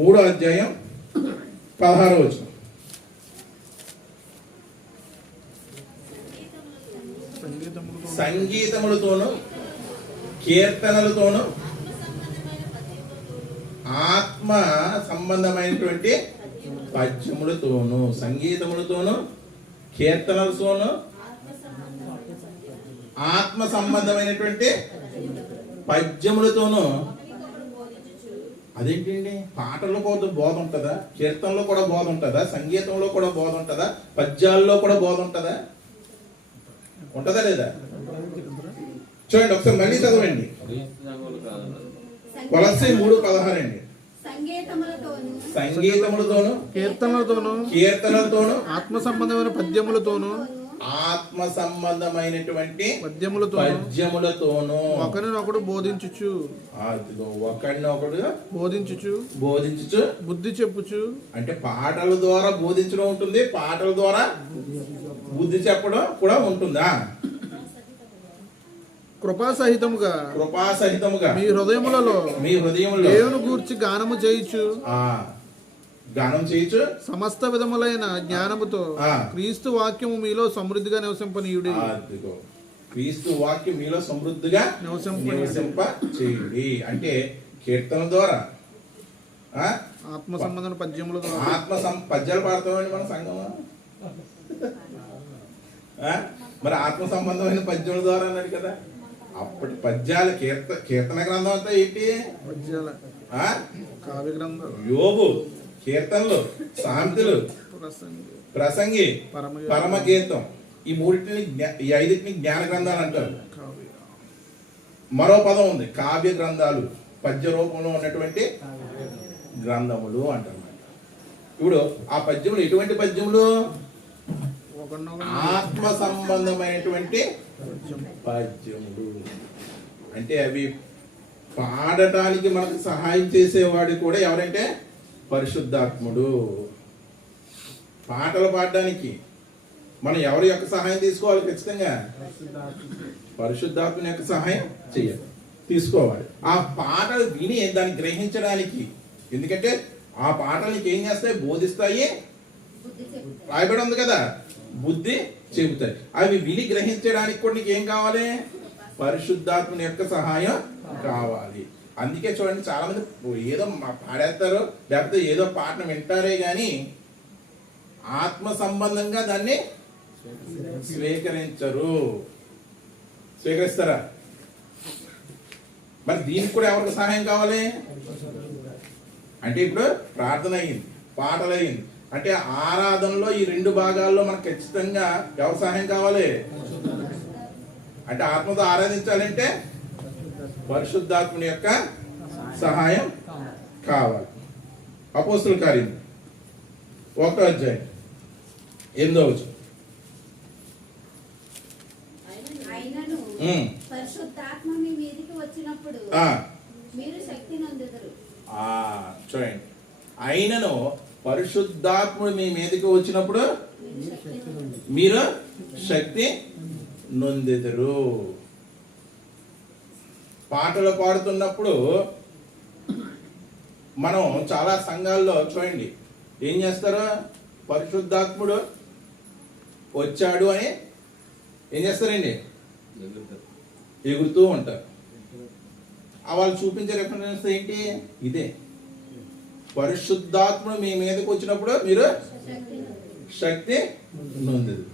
3వ అధ్యాయం 16వ వచనం. సంగీతములతోను కీర్తనలతోను ఆత్మ సంబంధమైనటువంటి పద్యములతోను, సంగీతములతోను కీర్తనలతోను ఆత్మ సంబంధమైనటువంటి పద్యములతోను. అదేంటండి? పాటల్లో కూడా బోధ ఉంటుందా? కీర్తనలో కూడా బోధ ఉంటుందా? సంగీతంలో కూడా బోధ ఉంటుందా? పద్యాల్లో కూడా బోధ ఉంటుందా? ఉంటుందా లేదా? చూడండి ఒకసారి మళ్ళీ చదవండి. కొలస్సీ 3:16 అండి. సంగీతములతోను సంగీతములతోను కీర్తనలతోను కీర్తనలతోను ఆత్మ సంబంధమైన పద్యములతోను ఆత్మ సంబంధమైనటువంటి పద్యములతోను ఒకరినొకడు ఒకడినొకడు బోధించుచు బుద్ధి చెప్పుచు. అంటే పాటల ద్వారా బోధించడం ఉంటుంది, పాటల ద్వారా బుద్ధి చెప్పడం కూడా ఉంటుందా? కృపాసహితముగా మీ హృదయములలో దేవుని గూర్చి గానము చేయుచు సమస్త విధములైన జ్ఞానముతో క్రీస్తు వాక్యము మీలో సమృద్ధిగా నివసింపనీయుడి. క్రీస్తు వాక్యం మీలో సమృద్ధిగా నివసింప చేయుడి. అంటే కీర్తన ద్వారా, ఆత్మ సంబంధం పద్యముల ద్వారా, పద్యాలు పాడతామండి మన సంఘం. మరి ఆత్మ సంబంధమైన పద్యముల ద్వారా అన్నాడు కదా. అప్పటి పద్యాలు కీర్తన గ్రంథం అంతా ఏంటి? పద్యాల కావ్య గ్రంథం. యోబు, కీర్తనలు, సామెతలు, ప్రసంగి, పరమగీతం, ఈ ఐదింటిని జ్ఞాన గ్రంథాలు అంటారు. మరో పదం ఉంది, కావ్య గ్రంథాలు, పద్య రూపంలో ఉన్నటువంటి గ్రంథములు అంటారు. ఇప్పుడు ఆ పద్యములు ఎటువంటి పద్యములు? ఆత్మ సంబంధమైనటువంటి పద్యములు. అంటే అవి పాడటానికి మనకు సహాయం చేసేవాడు కూడా ఎవరంటే పరిశుద్ధాత్ముడు. పాటలు పాడడానికి మనం ఎవరి యొక్క సహాయం తీసుకోవాలి? ఖచ్చితంగా పరిశుద్ధాత్ముని యొక్క సహాయం తీసుకోవాలి. ఆ పాటలు విని దాన్ని గ్రహించడానికి, ఎందుకంటే ఆ పాటలకి ఏం చేస్తాయి? బోధిస్తాయి, రాయబడి ఉంది కదా, బుద్ధి చెబుతాయి. అవి విని గ్రహించడానికి కూడా నీకు ఏం కావాలి? పరిశుద్ధాత్మని యొక్క సహాయం కావాలి. అందుకే చూడండి, చాలా మంది ఏదో పాడేస్తారు, లేకపోతే ఏదో పాటను వింటారే గాని ఆత్మ సంబంధంగా దాన్ని స్వీకరిస్తారా? మరి దీనికి కూడా ఎవరికి సహాయం కావాలి? అంటే ఇప్పుడు ప్రార్థన అయింది, పాటలు అయింది, అంటే ఆరాధనలో ఈ రెండు భాగాల్లో మనకు ఖచ్చితంగా ఎవరి సహాయం కావాలి? అంటే ఆత్మతో ఆరాధించాలంటే పరిశుద్ధాత్మని యొక్క సహాయం కావాలి. అపోస్తుల కార్యం 1వ అధ్యాయం 8వ వచనం. పరిశుద్ధాత్మ మీ మీదికి వచ్చినప్పుడు మీరు శక్తి నొందెదరు. చూడండి, అయినను పరిశుద్ధాత్ముడు మీ మీదకి వచ్చినప్పుడు మీరు శక్తి నొందెదరు. పాటలు పాడుతున్నప్పుడు మనం చాలా సంఘాల్లో చూడండి ఏం చేస్తారు? పరిశుద్ధాత్ముడు వచ్చాడు అని ఏం చేస్తారండి? ఎగురుతూ ఉంటారు. వాళ్ళు చూపించే రెఫరెన్స్ ఏంటి? ఇదే, పరిశుద్ధాత్ముడు మీ మీదకి వచ్చినప్పుడు మీరు శక్తి నొందెదరు.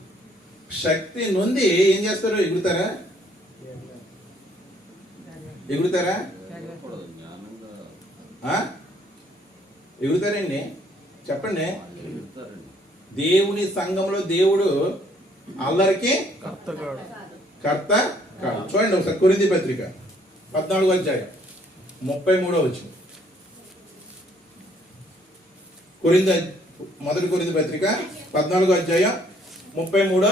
శక్తి నొంది ఏం చేస్తారు? ఎగురుతారా? ఎగురుతారండి? చెప్పండి. దేవుని సంఘంలో దేవుడు అల్లరికి కర్త కాదు. చూడండి ఒకసారి కొరింథీ పత్రిక 14వ అధ్యాయం 33వ వచనం. మొదటి కొరింథీ పత్రిక 14వ అధ్యాయం 33వ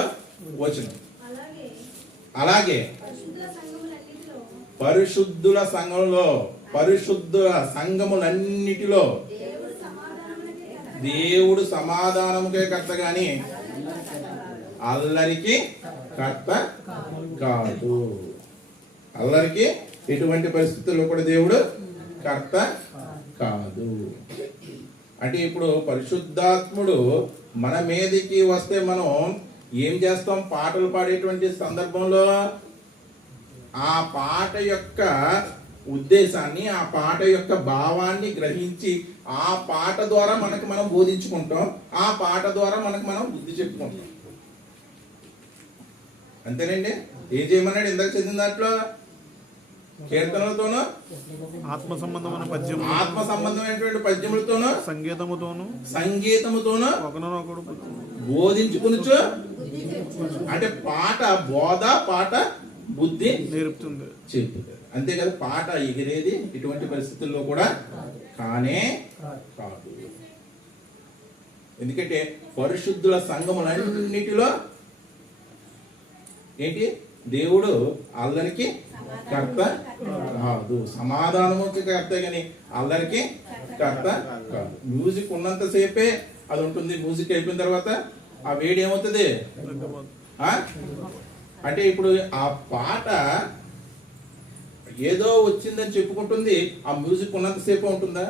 వచనం. అలాగే పరిశుద్ధుల సంఘములన్నిటిలో దేవుడు సమాధానముకే కర్త గాని అల్లరికి కర్త కాదు. అల్లరికి ఎటువంటి పరిస్థితుల్లో కూడా దేవుడు కర్త కాదు. అంటే ఇప్పుడు పరిశుద్ధాత్ముడు మన మీదకి వస్తే మనం ఏం చేస్తాం? పాటలు పాడేటువంటి సందర్భంలో ఆ పాట యొక్క ఉద్దేశాన్ని, ఆ పాట యొక్క భావాన్ని గ్రహించి ఆ పాట ద్వారా మనకు మనం బోధించుకుంటాం, ఆ పాట ద్వారా మనకు మనం బుద్ధి చెప్పుకుంటాం. అంతేనండి. ఏం చేయమన్నాడు? ఇందాక చదివిన దాంట్లో కీర్తనలతోనూ ఆత్మ సంబంధమైనటువంటి పద్యములతోనూ సంగీతముతోనూ బోధించుకునుచు. అంటే పాట బోధ, పాట బుద్ధి నేర్పుతుంది, చెప్తుంది. అంతే కదా, పాట ఎగిరేది ఇటువంటి పరిస్థితుల్లో కూడా కానే కాదు. ఎందుకంటే పరిశుద్ధుల సంఘములన్నిటిలో ఏంటి, దేవుడు అల్లరికి కర్త కాదు, సమాధానముకి కర్త కానీ అల్లరికి కర్త కాదు. మ్యూజిక్ ఉన్నంతసేపే అది ఉంటుంది, మ్యూజిక్ అయిపోయిన తర్వాత ఆ వేడి ఏమవుతుంది అంటే ఇప్పుడు ఆ పాట ఏదో వచ్చిందని చెప్పుకుంటుంది, ఆ మ్యూజిక్ ఉన్నంతసేపు ఉంటుందా?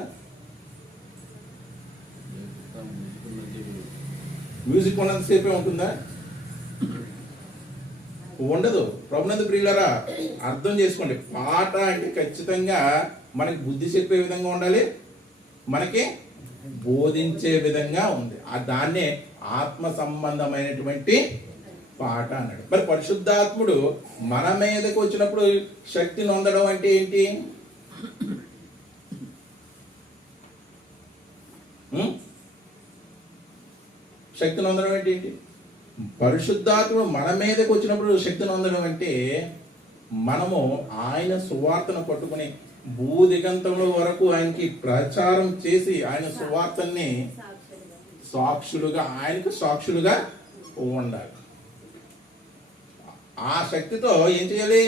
మ్యూజిక్ ఉన్నంతసేపే ఉంటుందా? ఉండదు. ప్రభునందు ప్రియులారా, అర్థం చేసుకోండి, పాట అంటే ఖచ్చితంగా మనకి బుద్ధి చెప్పే విధంగా ఉండాలి, మనకి బోధించే విధంగా ఉంది. దాన్నే ఆత్మ సంబంధమైనటువంటి పాట అన్నాడు. మరి పరిశుద్ధాత్ముడు మన మీదకి వచ్చినప్పుడు శక్తిని పొందడం అంటే ఏంటి? శక్తిని పొందడం అంటే ఏంటి? పరిశుద్ధాత్ముడు మన మీదకి వచ్చినప్పుడు శక్తిని పొందడం అంటే మనము ఆయన సువార్తను పట్టుకుని భూదిగంతంలో వరకు ఆయనకి ప్రచారం చేసి ఆయన సువార్తని ఆయనకు సాక్షులుగా ఉండాలి. ఆ శక్తితో ఏం చేయాలి?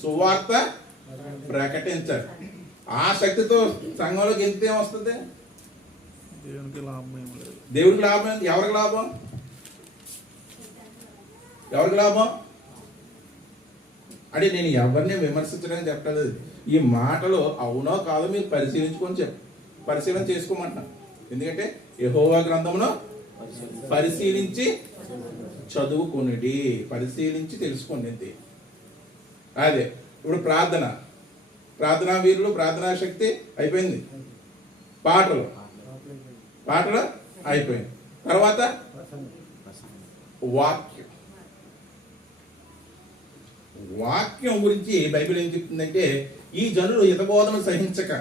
సువార్త ప్రకటించాలి. ఆ శక్తితో సంఘంలోకి ఎంత ఏమొస్తుంది? దేవుడికి లాభం. ఎవరికి లాభం? ఎవరికి లాభం అంటే నేను ఎవరిని విమర్శించడానికి చెప్పలేదు. ఈ మాటలు అవునో కాదో మీరు పరిశీలన చేసుకోమంటున్నాను. ఎందుకంటే యెహోవా గ్రంథమును పరిశీలించి చదువుకునిడి, పరిశీలించి తెలుసుకోండి. అదే ఇప్పుడు ప్రార్థనా వీరులు, ప్రార్థనా శక్తి అయిపోయింది. పాటలు అయిపోయింది. తర్వాత వాక్యం గురించి బైబిల్ ఏం చెప్తుందంటే, ఈ జనులు హితబోధన సహించక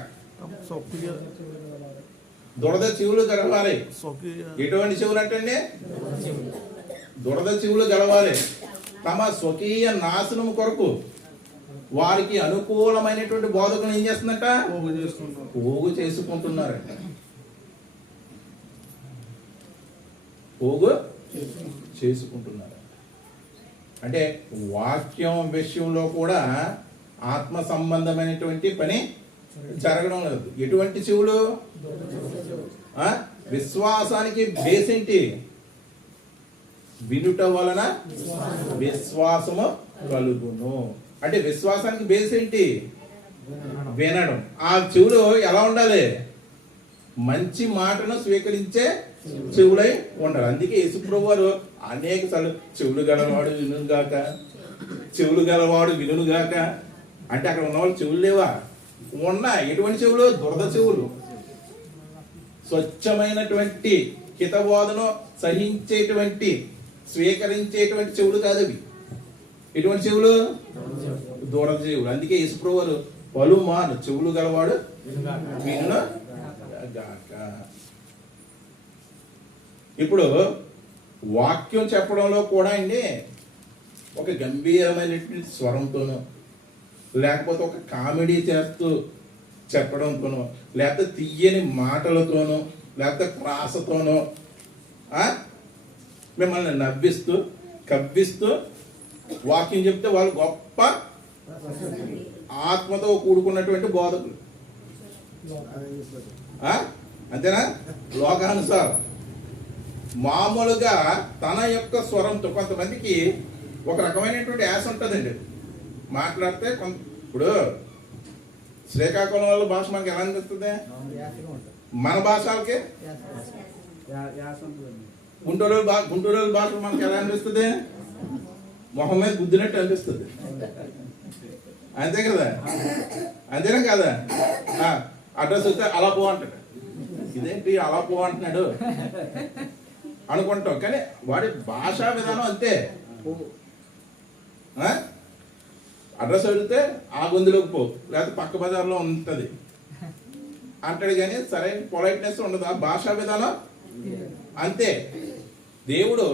దురద చెవులు గలవారే. ఎటువంటి చెవులు అంటే దురద చెవులు గలవారే తమ స్వకీయ నాశనం కొరకు వారికి అనుకూలమైనటువంటి బోధకులు ఏం చేస్తుందంట? పోగు చేసుకుంటున్నారంట. పోగు చేసుకుంటున్నారు అంటే వాక్యం విషయంలో కూడా ఆత్మ సంబంధమైనటువంటి పని జరగడం లేదు. ఎటువంటి చెవులు? విశ్వాసానికి బేస్ ఏంటి? వినుట వలన విశ్వాసము కలుగును. అంటే విశ్వాసానికి బేస్ ఏంటి? వినడం. ఆ చెవులు ఎలా ఉండాలి? మంచి మాటను స్వీకరించే చెవులై ఉండాలి. అందుకే యేసుప్రభు వారు అనేక సార్లు చెవులు గలవాడు వినుగాక, చెవులు గలవాడు వినుగాక అంటే అక్కడ ఉన్నవాళ్ళు చెవులు లేవా? ఉన్నాయి. ఎటువంటి చెవులు? దురద చెవులు. స్వచ్ఛమైనటువంటి హితబోధను సహించేటువంటి స్వీకరించేటువంటి చెవులు కాదు అవి. ఎటువంటి చెవులు? దురద చెవులు. అందుకే యేసుప్రభు వారు పలుమార్లు చెవులు గలవాడు వినుగాక. ఇప్పుడు వాక్యం చెప్పడంలో కూడా అండి ఒక గంభీరమైనటువంటి స్వరంతోనూ, లేకపోతే ఒక కామెడీ చేస్తూ చెప్పడంతోనూ, లేకపోతే తీయని మాటలతోనూ, లేకపోతే ప్రాసతోనూ మిమ్మల్ని నవ్విస్తూ కవ్విస్తూ వాక్యం చెప్తే వాళ్ళు గొప్ప ఆత్మతో కూడుకున్నటువంటి బోధకులు. అంతేనా? లోకానుసారం మామూలుగా తన యొక్క స్వరంతో కొంతమందికి ఒక రకమైనటువంటి యాస ఉంటుందండి మాట్లాడితే. ఇప్పుడు శ్రీకాకుళం వాళ్ళ భాష మనకి ఎలా అనిపిస్తుంది? మన భాషలకి గుంటూరు భాష మనకి ఎలా అనిపిస్తుంది? మొహం మీద గుద్దినట్టు అనిపిస్తుంది. అంతే కదా? అంతేనా కదా? అడ్రస్ వస్తే అలా పో అంటాడు. ఇదేంటి అలా పో అంటున్నాడు అనుకుంటాం. కానీ వాడి భాషా విధానం అంతే. అడ్రస్ అడిగితే ఆ గొంతులోకి పో, లేకపోతే పక్క బజార్లో ఉంటుంది అంటాడు. కానీ సరైన పొలైట్నెస్ ఉండదు. ఆ భాషా విధానం అంతే. దేవుడు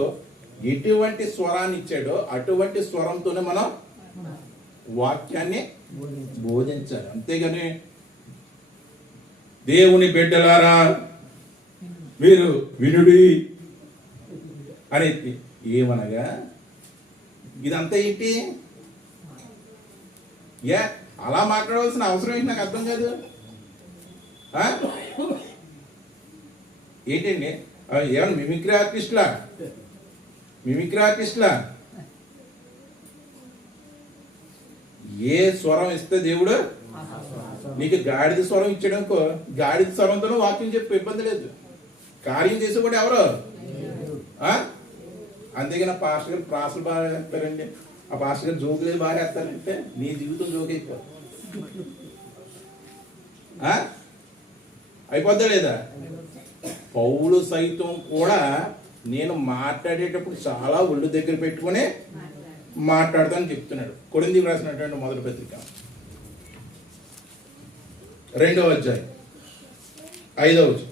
ఎటువంటి స్వరాన్ని ఇచ్చాడో అటువంటి స్వరంతోనే మనం వాక్యాన్ని బోధించాలి. అంతేగాని దేవుని బిడ్డలారా మీరు వినుడి అని ఏమనగా ఇదంతా ఏంటి? అలా మాట్లాడవలసిన అవసరం ఏంటి? నాకు అర్థం కాదు. ఏంటండి ఏమన్నా మిమిక్రీ ఆర్టిస్టులా? ఏ స్వరం ఇస్తే దేవుడు నీకు గాడిద స్వరం ఇచ్చాడనుకో, గాడిద స్వరంతో వాక్యం చెప్పు, ఇబ్బంది లేదు. కార్యం చేసి కూడా ఎవరు? అంతేగాని ఆ పాస్టర్ గారు ప్రాసలు బాగా వేస్తారండి, ఆ పాస్టర్ గారు జోకులేదు బాగా వేస్తారంటే నీ జీవితం జోక్ అయిపోద్దా లేదా? పౌలు సైతం కూడా నేను మాట్లాడేటప్పుడు చాలా ఒళ్ళు దగ్గర పెట్టుకుని మాట్లాడతానని చెప్తున్నాడు. కొరింథీయులకు రాసినటువంటి మొదటి పత్రిక 2వ అధ్యాయం 5వ వచనం.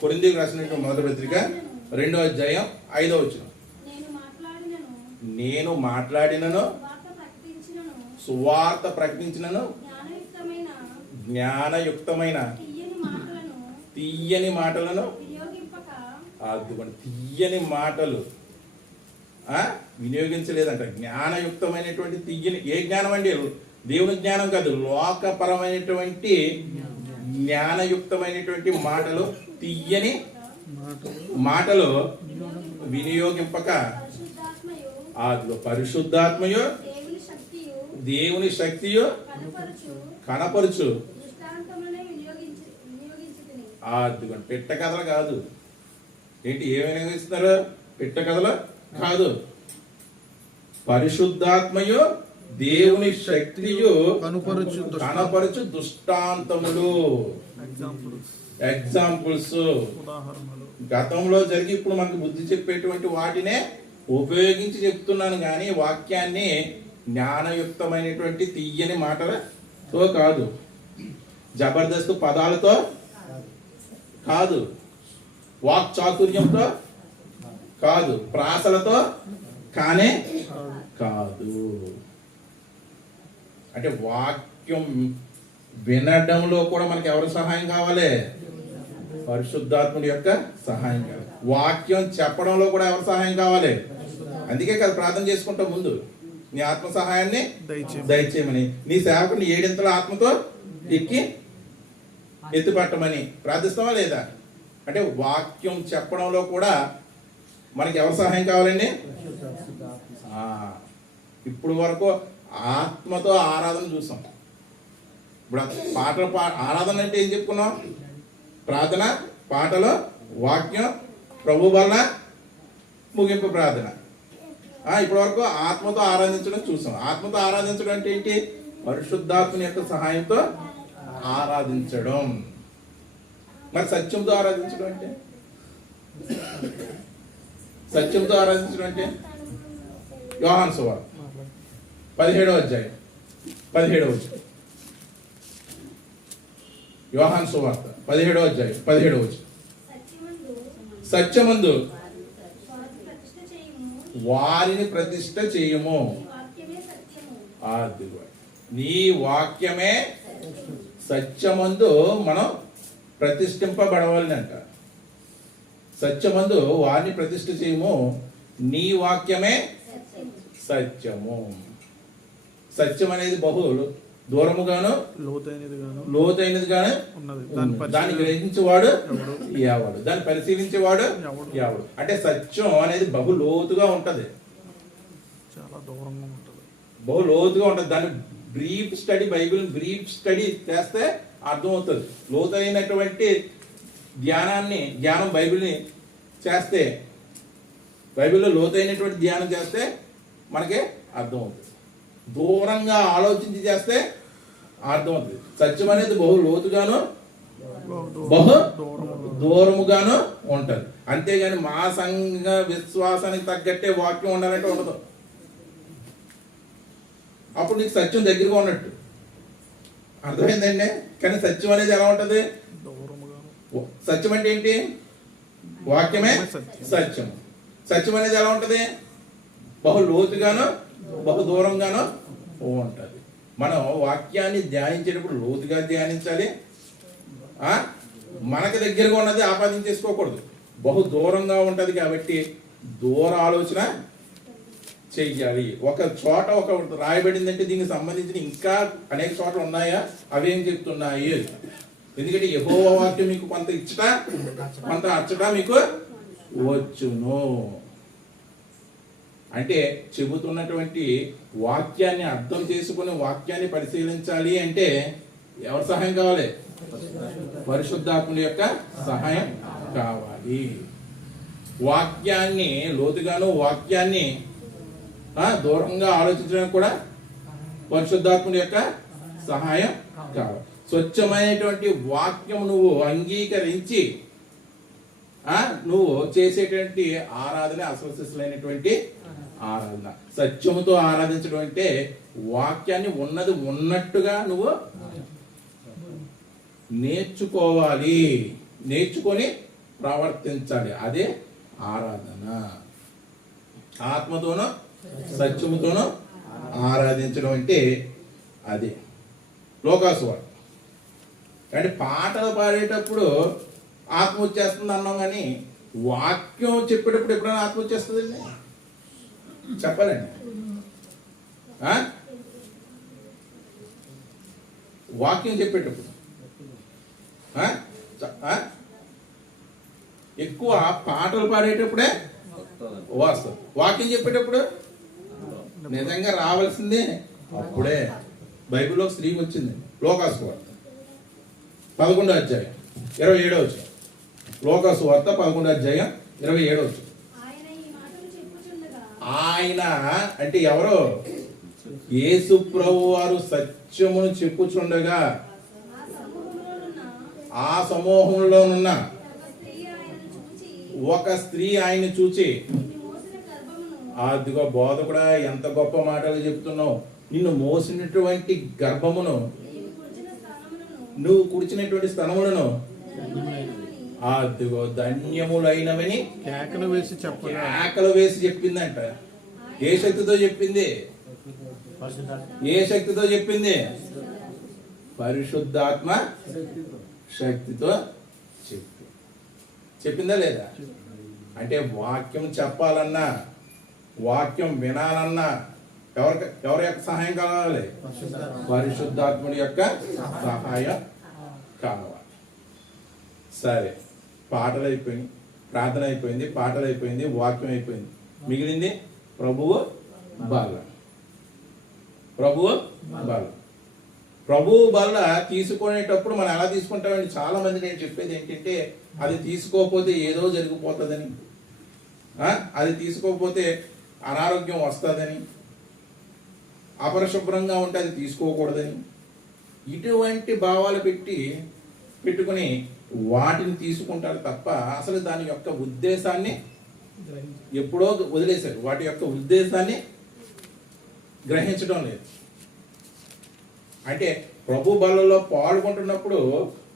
కొరింథీయులకు రాసినటువంటి మొదటి పత్రిక 2వ అధ్యాయం 5వ వచనం. నేను మాట్లాడినను సువార్త ప్రకటించినను జ్ఞానయుక్తమైన తీయని మాటలను తీయని మాటలు వినియోగించలేదంట. జ్ఞానయుక్తమైనటువంటి తీయని, ఏ జ్ఞానం అండి? దేవుని జ్ఞానం కాదు, లోకపరమైనటువంటి జ్ఞానయుక్తమైనటువంటి మాటలు, తీయని మాటలు వినియోగింపక పరిశుద్ధాత్మయు దేవుని శక్తియు కనపరుచు. పెట్ట కథలు కాదు ఏంటి? ఏమైనా వినియోగిస్తున్నారు? పెట్ట కథలు కాదు. పరిశుద్ధాత్మయు దేవుని శక్తియు కనపరుచు దృష్టాంతములు, ఎగ్జాంపుల్స్, గతంలో జరిగి ఇప్పుడు మనకు బుద్ధి చెప్పేటువంటి వాటినే ఉపయోగించి చెప్తున్నాను కానీ వాక్యాన్ని జ్ఞానయుక్తమైనటువంటి తీయని మాటలతో కాదు, జబర్దస్త్ పదాలతో కాదు, వాక్ చాతుర్యంతో కాదు, ప్రాసలతో కానే కాదు. అంటే వాక్యం వినడంలో కూడా మనకి ఎవరి సహాయం కావాలి? పరిశుద్ధాత్ముడి యొక్క సహాయం కావాలి. వాక్యం చెప్పడంలో కూడా ఎవరి సహాయం కావాలి? అందుకే కదా ప్రార్థన చేసుకుంటాం ముందు, నీ ఆత్మ సహాయాన్ని దయచేయమని, నీ సేవకుని 7 ఆత్మతో ఎత్తిపట్టమని ప్రార్థిస్తావా లేదా? అంటే వాక్యం చెప్పడంలో కూడా మనకి ఎవరి సహాయం కావాలండి? ఇప్పుడు వరకు ఆత్మతో ఆరాధన చూసాం. ఇప్పుడు పాటలు ఆరాధన అంటే ఏం చెప్పుకున్నాం? ప్రార్థన, పాటలు, వాక్యం, ప్రభు వలన ముగింపు ప్రార్థన. ఇప్పటి వరకు ఆత్మతో ఆరాధించడం చూసాం. ఆత్మతో ఆరాధించడం అంటే ఏంటి? పరిశుద్ధాత్మని యొక్క సహాయంతో ఆరాధించడం. మరి సత్యంతో ఆరాధించడం అంటే? సత్యంతో ఆరాధించడం అంటే యోహాను సువార్త 17వ అధ్యాయం 17వ వచనం. యోహాను సువార్త 17వ అధ్యాయం 17వ వచనం. సత్యమందు వారిని ప్రతిష్ఠ చేయము. నీ వాక్యమే సత్యమందు మనం ప్రతిష్ఠింపబడవాలంట. సత్యమందు వారిని ప్రతిష్ఠ చేయము, నీ వాక్యమే సత్యము. సత్యం అనేది బహు దూరముగాను లోతైనదిగాను ఉన్నది. దాన్ని గ్రహించేవాడు ఎవడు? దాన్ని పరిశీలించేవాడు ఎవడు? అంటే సత్యం అనేది బహు లోతుగా ఉంటది, చాలా దూరంగా ఉంటది, బహు లోతుగా ఉంటది. దాన్ని brief study, Bible brief study చేస్తే అర్థమవుతుంది. లోతైనటువంటి ధ్యానం బైబిల్ని చేస్తే, బైబిల్లో లోతైనటువంటి ధ్యానం చేస్తే మనకి అర్థమవుతుంది. దూరంగా ఆలోచించి చేస్తే అర్థమవుతుంది. సత్యం అనేది బహు లోతుగాను బహు దూరముగాను ఉంటది. అంతేగాని మా సంఘ విశ్వాసానికి తగ్గట్టే వాక్యం ఉండాలంటే ఉండదు. అప్పుడు నీకు సత్యం దగ్గరగా ఉన్నట్టు అర్థమైందండి. కానీ సత్యం అనేది ఎలా ఉంటది? సత్యం అంటే ఏంటి? వాక్యమే సత్యం. సత్యం అనేది ఎలా ఉంటది? బహు లోతుగాను బహు దూరంగాను ఉంటుంది. మనం వాక్యాన్ని ధ్యానించేటప్పుడు లోతుగా ధ్యానించాలి. మనకు దగ్గరగా ఉన్నది ఆపాదించేసుకోకూడదు. బహు దూరంగా ఉంటుంది కాబట్టి దూర ఆలోచన చెయ్యాలి. ఒక చోట ఒక రాయబడిందంటే దీనికి సంబంధించిన ఇంకా అనేక చోట్ల ఉన్నాయా, అవేం చెప్తున్నాయి. ఎందుకంటే యెహోవా వాక్యం మీకు కొంత ఇచ్చట కొంత అచ్చట మీకు వచ్చును. అంటే చెబుతున్నటువంటి వాక్యాన్ని అర్థం చేసుకుని వాక్యాన్ని పరిశీలించాలి అంటే ఎవరి సహాయం కావాలి? పరిశుద్ధాత్ముల యొక్క సహాయం కావాలి. వాక్యాన్ని లోతుగాను వాక్యాన్ని దూరంగా ఆలోచించడానికి కూడా పరిశుద్ధాత్ముల యొక్క సహాయం కావాలి. స్వచ్ఛమైనటువంటి వాక్యం నువ్వు అంగీకరించి నువ్వు చేసేటువంటి ఆరాధన అసలు ఆరాధన. సత్యముతో ఆరాధించడం అంటే వాక్యాన్ని ఉన్నది ఉన్నట్టుగా నువ్వు నేర్చుకోవాలి, నేర్చుకొని ప్రవర్తించాలి. అదే ఆరాధన. ఆత్మతోనూ సత్యముతోనూ ఆరాధించడం అంటే అదే. లోకాసువార్త అంటే పాటలు పాడేటప్పుడు ఆత్మ వచ్చేస్తుంది అన్నాం, కానీ వాక్యం చెప్పేటప్పుడు ఎప్పుడైనా ఆత్మ వచ్చేస్తుందండి? చెప్పాలండి. వాక్యం చెప్పేటప్పుడు ఎక్కువ పాటలు పాడేటప్పుడే వస్తుంది. వాక్యం చెప్పేటప్పుడు నిజంగా రావాల్సిందే అప్పుడే. బైబిల్లో స్త్రీ వచ్చింది. లోకాసువార్త 11వ అధ్యాయం 27వ వచనం. లోకాసువార్త 11వ అధ్యాయం 27వ వచనం. ఆయన అంటే ఎవరు? యేసు ప్రభు వారు సత్యమును చెప్పుచుండగా ఆ సమూహంలోనున్న ఒక స్త్రీ ఆయన చూచి, అదిగో బోధకుడా ఎంత గొప్ప మాటలు చెప్తున్నావు, నిన్ను మోసినటువంటి గర్భమును నువ్వు కుడిచినటువంటి స్థనములను అదిగో ధన్యములైనవని కేకలు వేసి చెప్పిందంట. ఏ శక్తితో చెప్పింది? ఏ శక్తితో చెప్పింది? పరిశుద్ధాత్మ శక్తితో చెప్పిందా లేదా? అంటే వాక్యం చెప్పాలన్నా, వాక్యం వినాలన్నా ఎవరి యొక్క సహాయం కావాలి? పరిశుద్ధాత్ముడి యొక్క సహాయం కావాలి. సరే, పాటలు అయిపోయింది, ప్రార్థన అయిపోయింది, పాటలు అయిపోయింది, వాక్యం అయిపోయింది. మిగిలింది ప్రభువు బల్ల. ప్రభువు బల్ల. ప్రభువు బల్ల తీసుకునేటప్పుడు మనం ఎలా తీసుకుంటామండి? చాలా మంది నేను చెప్పేది ఏంటంటే, అది తీసుకోకపోతే ఏదో జరిగిపోతుందని, అది తీసుకోకపోతే అనారోగ్యం వస్తుందని, అపరిశుభ్రంగా ఉంటే అది తీసుకోకూడదని, ఇటువంటి భావాలు పెట్టుకుని వాటిని తీసుకుంటారు తప్ప అసలు దాని యొక్క ఉద్దేశాన్ని ఎప్పుడో వదిలేశారు. వాటి యొక్క ఉద్దేశాన్ని గ్రహించడం లేదు. అంటే ప్రభు బలలో పాల్గొంటున్నప్పుడు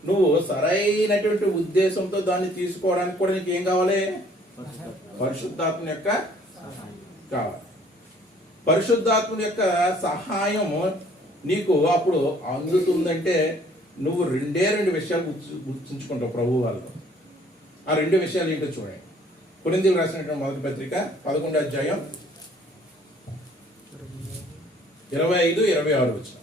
నువ్వు సరైనటువంటి ఉద్దేశంతో దాన్ని తీసుకోవడానికి కూడా నీకు ఏం కావాలి? పరిశుద్ధాత్మ యొక్క కావాలి. పరిశుద్ధాత్మ యొక్క సహాయము నీకు అప్పుడు అందుతుందంటే నువ్వు రెండు విషయాలు గుర్తుంచుకుంటావు ప్రభు వాళ్ళు. ఆ రెండు విషయాలు ఏంటో చూడండి. కొరింథీయులకు రాసినటువంటి మొదటి పత్రిక 11వ అధ్యాయం 25-26 వచనం.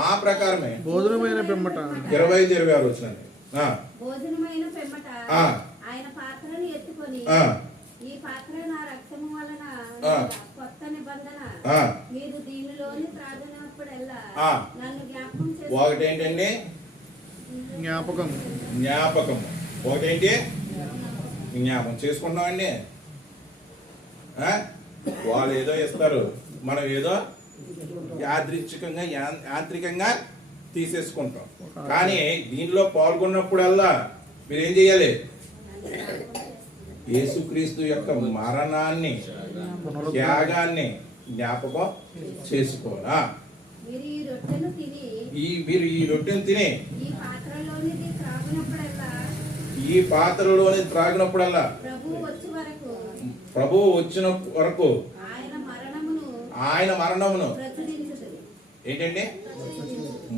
ఆ ప్రకారమే భోజనమైన పిమ్మట 25-26 వచనం. భోజనమైన పిమ్మట ఆయన పాత్రను ఎత్తుకొని, ఈ పాత్ర నా రక్తము వలన కొత్త నిబంధన, మీరు దీనిలోని త్రాగినప్పుడల్లా నన్ను జ్ఞాపకం చేసుకోండి. ఒకటేంటండి? జ్ఞాపకం. ఒకటేంటి? జ్ఞాపకం చేసుకుంటామండి. వాళ్ళు ఏదో ఇస్తారు, మనం ఏదో యాంత్రికంగా తీసేసుకుంటాం. కానీ దీనిలో పాల్గొన్నప్పుడల్లా మీరేం చేయాలి? యేసుక్రీస్తు యొక్క మరణాన్ని, త్యాగాన్ని జ్ఞాపకం చేసుకోవాలా? మీరు ఈ రొట్టెను తిని ఈ పాత్రలోని త్రాగినప్పుడల్లా ప్రభువు వచ్చిన వరకు ఆయన మరణమును ప్రచురించుటది. ఏంటండి?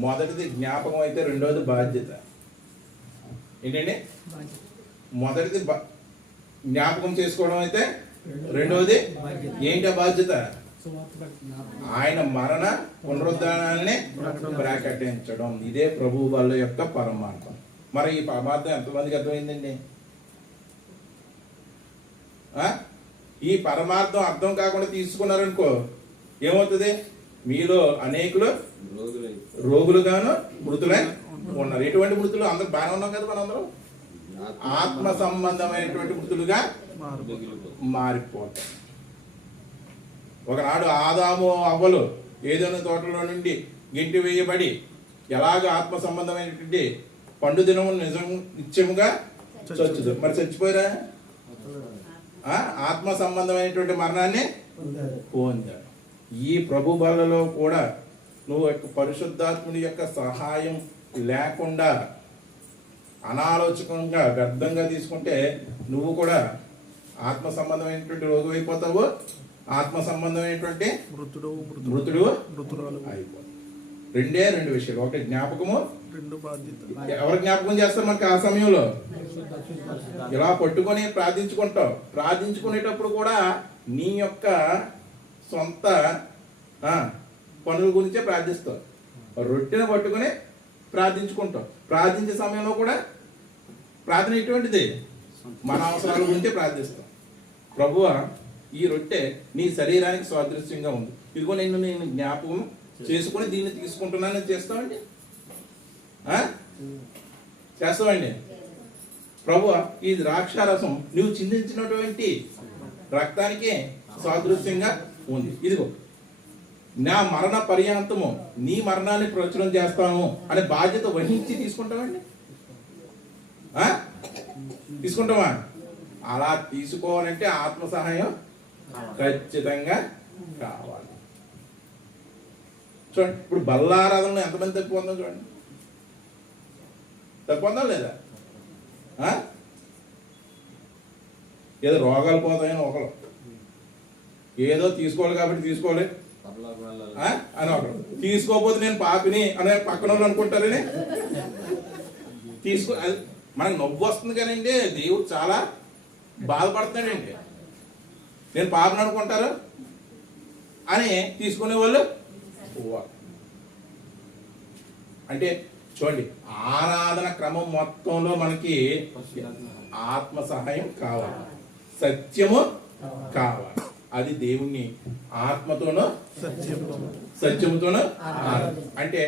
మొదటిది జ్ఞాపకం అయితే రెండోది బాధ్యత. ఏంటండి? మొదటిది జ్ఞాపకం చేసుకోవడం అయితే రెండోది ఏంటి బాధ్యత? ఆయన మరణ పునరుద్ధానాన్ని ప్రకటించడం. ఇదే ప్రభు వాళ్ళ యొక్క పరమార్థం. మరి ఈ పరమార్థం ఎంతమందికి అర్థమైందండి? ఈ పరమార్థం అర్థం కాకుండా తీసుకున్నారనుకో ఏమవుతుంది? మీలో అనేకులు రోగులుగాను మృతులై ఉన్నారు. ఎటువంటి మృతులు? అందరూ బాగానే ఉన్నాం కదా మనందరం. ఆత్మ సంబంధమైనటువంటి మృతులుగా మారిపోతారు. ఒకనాడు ఆదాము అవ్వలు ఏదైనా తోటలో నుండి గెంటి వేయబడి ఎలాగ ఆత్మ సంబంధమైనటువంటి పండు దినము నిత్యముగా చచ్చుదు. మరి చచ్చిపోయారా? ఆత్మ సంబంధమైనటువంటి మరణాన్ని పొందారు. ఈ ప్రభు బలలో కూడా నువ్వు పరిశుద్ధాత్ముడి యొక్క సహాయం లేకుండా అనాలోచకంగా వ్యర్థంగా తీసుకుంటే నువ్వు కూడా ఆత్మ సంబంధమైనటువంటి రోగి అయిపోతావు. ఆత్మ సంబంధమైనటువంటి మృతుడు అయిపోతావు. రెండు విషయాలు. ఒకటి జ్ఞాపకము, రెండు బాధ్యత. ఎవరు జ్ఞాపకం చేస్తారు మనకి ఆ సమయంలో? ఇలా పట్టుకొని ప్రార్థించుకుంటావు. ప్రార్థించుకునేటప్పుడు కూడా నీ యొక్క సొంత పనుల గురించే ప్రార్థిస్తావు. రొట్టెను పట్టుకొని ప్రార్థించుకుంటావు. ప్రార్థించే సమయంలో కూడా ప్రార్థన ఎటువంటిది? మన అవసరాల గురించే ప్రార్థిస్తాం. ప్రభువా, ఈ రొట్టె నీ శరీరానికి సాదృశ్యంగా ఉంది, ఇదిగో నేను జ్ఞాపకం చేసుకుని దీన్ని తీసుకుంటున్నాను. చేస్తామండి, చేస్తామండి. ప్రభువా, ఈ ద్రాక్షారసం నువ్వు చిందించినటువంటి రక్తానికి సాదృశ్యంగా ఉంది, ఇదిగో నా మరణ పర్యాంతము నీ మరణాన్ని ప్రచురం చేస్తాము అనే బాధ్యత వహించి తీసుకుంటామండి. తీసుకుంటామా? అలా తీసుకోవాలంటే ఆత్మ సహాయం ఖచ్చితంగా కావాలి. చూడండి, ఇప్పుడు బల్లారాధనలో ఎంతమంది తప్పు పొందాం చూడండి. తప్పు పొందాం లేదా? ఏదో రోగాలు పోతాయని ఒకరు, ఏదో తీసుకోవాలి కాబట్టి తీసుకోవాలి అని ఒకరు, తీసుకోకపోతే నేను పాపిని అనే పక్కన వాళ్ళు అనుకుంటారని తీసుకో. మనకు నవ్వు వస్తుంది కానండి, దేవుడు చాలా బాధపడుతున్నాడండి. నేను పాపను అనుకుంటారు అని తీసుకునే వాళ్ళు. అంటే చూడండి, ఆరాధన క్రమం మొత్తంలో మనకి ఆత్మ సహాయం కావాలి, సత్యము కావాలి. అది దేవుణ్ణి ఆత్మతోనూ సత్యముతోనూ అంటే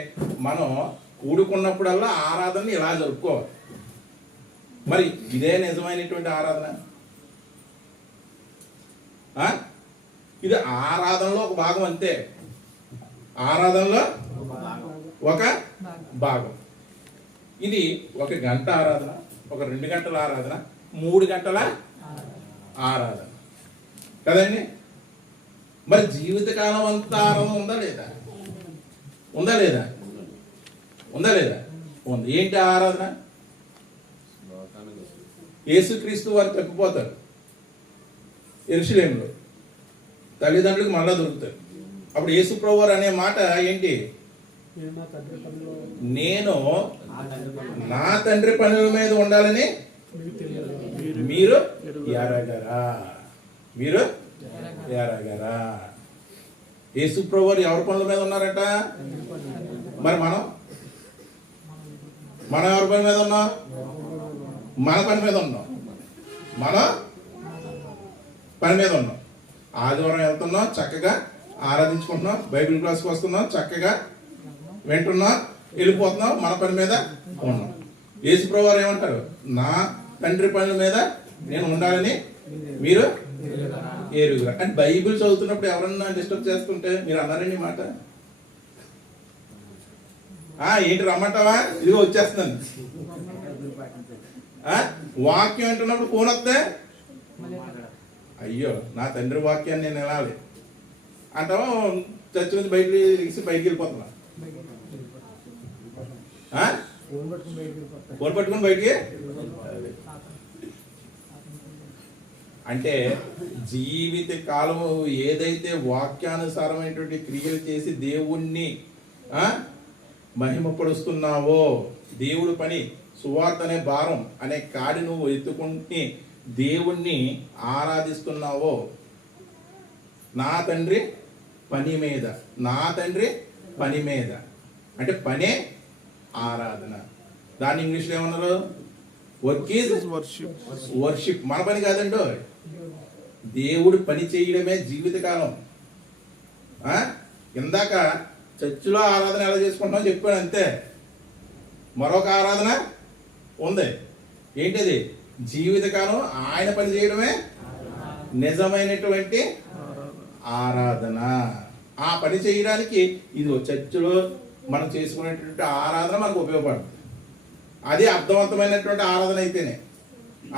మనం కూడుకున్నప్పుడల్లా ఆరాధనని ఇలా జరుపుకోవాలి. మరి ఇదే నిజమైనటువంటి ఆరాధన? ఇది ఆరాధనలో ఒక భాగం అంతే. ఆరాధనలో ఒక భాగం. ఇది 1 గంట ఆరాధన, ఒక 2 గంటల ఆరాధన, 3 గంటల ఆరాధన కదండి. మరి జీవితకాలం అంతా ఆరాధన ఉందా లేదా? ఉందా లేదా? ఉందా లేదా? ఉంది. ఏంటి ఆరాధన? యేసుక్రీస్తు వారు తప్పిపోతారు యెరూషలేములో, తల్లిదండ్రులకు మళ్ళా దొరుకుతారు. అప్పుడు యేసు ప్రభువారు అనే మాట ఏంటి? నేను నా తండ్రి పనుల మీద ఉండాలని మీరు ఎరగరా? మీరు ఎరగరా? యేసు ప్రభువారు ఎవరి పనుల మీద ఉన్నారట? మరి మనం ఎవరి పని మీద ఉన్నాం? మన పని మీద ఉన్నాం. మన పని మీద ఉన్నాం. ఆదివారం వెళ్తున్నాం, చక్కగా ఆరాధించుకుంటున్నాం, బైబిల్ క్లాస్కి వస్తున్నాం, చక్కగా వింటున్నాం, వెళ్ళిపోతున్నాం, మన పని మీద ఉన్నాం. యేసు ప్రభువారు ఏమంటారు? నా తండ్రి పనుల మీద నేను ఉండాలని మీరు ఎరుగురా. అంటే బైబిల్ చదువుతున్నప్పుడు ఎవరన్నా డిస్టర్బ్ చేస్తుంటే మీరు అన్నారండి మాట, ఏంటి రమ్మంటావా? ఇదిగో వచ్చేస్తున్నాను. వాక్యం అంటున్నప్పుడు ఫోన్ వస్తే అయ్యో నా తండ్రి వాక్యాన్ని నేను వినాలి అంటావా? చర్చ నుంచి బయటికి వెళ్ళిపోతున్నా. ఫోన్ పట్టుకుని బయటికి అంటే జీవిత కాలం ఏదైతే వాక్యానుసారమైనటువంటి క్రియలు చేసి దేవుణ్ణి మహిమపరుస్తున్నావో, దేవుడి పని సువార్త అనే భారం అనే కాడి నువ్వు ఎత్తుకుంటే దేవుణ్ణి ఆరాధిస్తున్నావో, నా తండ్రి పని మీద, నా తండ్రి పని మీద అంటే పనే ఆరాధన. దాన్ని ఇంగ్లీష్లో ఏమన్నారు? Work is worship. మన పని కాదండో, దేవుడు పని చేయడమే జీవితకాలం. ఇందాక చర్చిలో ఆరాధన ఎలా చేసుకుంటామో చెప్పాను అంతే. మరొక ఆరాధన ఉంది, ఏంటిది? జీవితకాలం ఆయన పని చేయడమే నిజమైనటువంటి ఆరాధన. ఆ పని చేయడానికి ఇది చర్చిలో మనం చేసుకునేటువంటి ఆరాధన మనకు ఉపయోగపడుతుంది. అది అర్థవంతమైనటువంటి ఆరాధన అయితేనే,